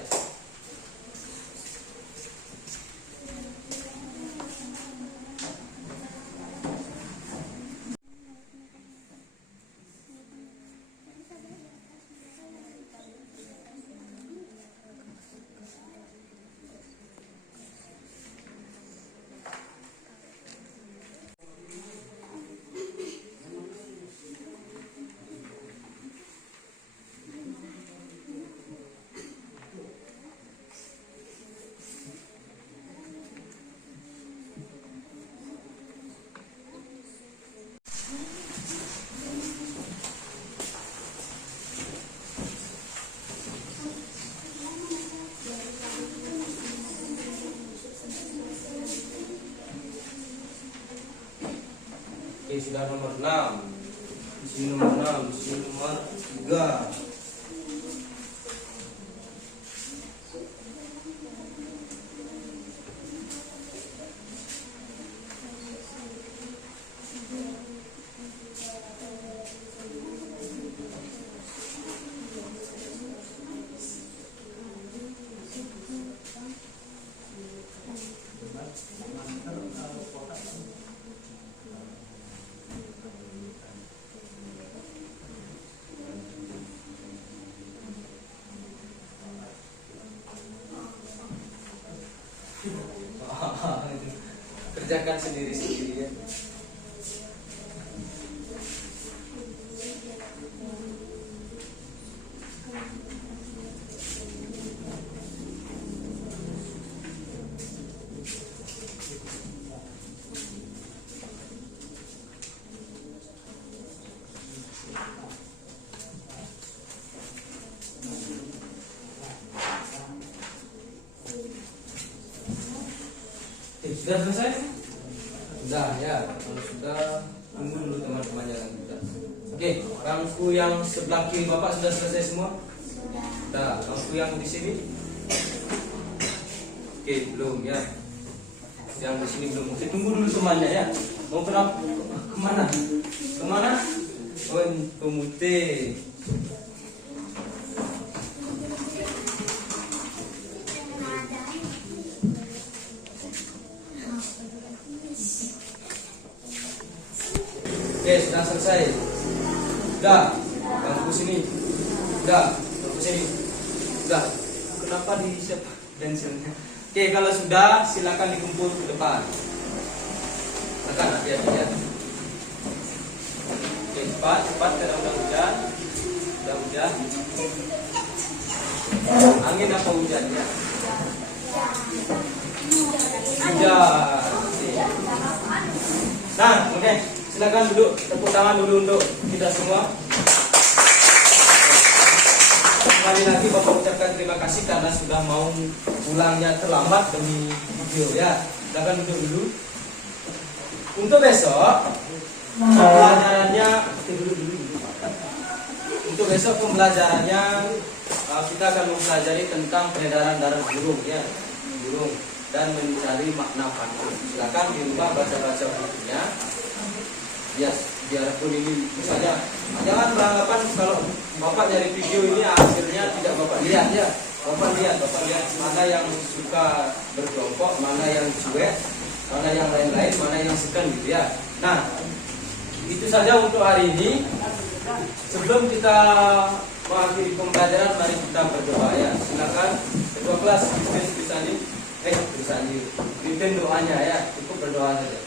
Oke, sudah nomor 6. Di sini nomor 6, di sini nomor 3. Kerjakan sendiri-sendiri ya. Sudah selesai? Sudah ya. Kalau sudah, tunggu dulu teman-teman yang sudah. Oke, bangku yang sebelah kiri Bapak sudah selesai semua? Sudah. Bangku yang di sini? Oke, belum ya. Yang di sini belum. Oke, tunggu dulu temannya ya. Mau berapa? Kemana? Kemana? Oh, ke Mute. Oke, sudah selesai. Sudah, bangku sini. Sudah, bangku sini. Sudah. Kenapa di siapa pensilnya? Oke, kalau sudah silakan dikumpul ke depan. Silakan hati-hati ya. Oke, cepat karena udah hujan. Udah hujan. Angin apa hujan ya? Hujan. Nah, oke. Silakan duduk, tepuk tangan dulu untuk kita semua. Kembali lagi Bapak ucapkan terima kasih karena sudah mau pulangnya terlambat demi video ya. Silakan duduk dulu. Untuk besok pembelajarannya dulu. Untuk besok pembelajarannya kita akan mempelajari tentang peredaran darah burung ya, burung dan mencari makna pantun. Silakan di rumah baca-baca bukunya. Ya, biarpun ini misalnya jangan beranggapan kalau Bapak dari video ini akhirnya tidak Bapak lihat ya. Bapak lihat mana yang suka berkelompok, mana yang cuek, mana yang lain-lain, mana yang sekan gitu ya. Nah, itu saja untuk hari ini. Sebelum kita mengakhiri pembelajaran, mari kita berdoa ya. Silakan ketua kelas pimpin doanya ya. Cukup berdoa saja.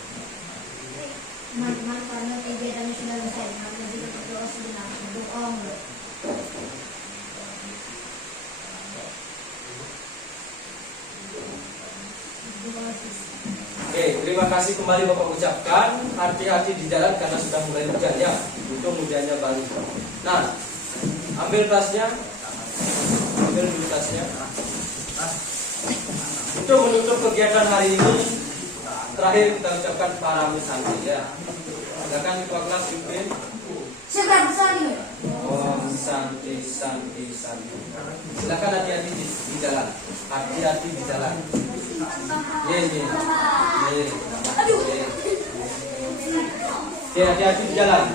kasih kembali Bapak ucapkan, hati-hati di jalan karena sudah mulai hujan ya. Itu hujannya balik. Nah, ambil tasnya. Ambil dulu tasnya. Untuk menutup kegiatan hari ini, terakhir kita ucapkan para santri ya. Silakan ketua kelas pimpin. Om Santi Santi Santi. Silakan hati-hati di jalan. Hati-hati di jalan. Ye. Hati-hati di jalan.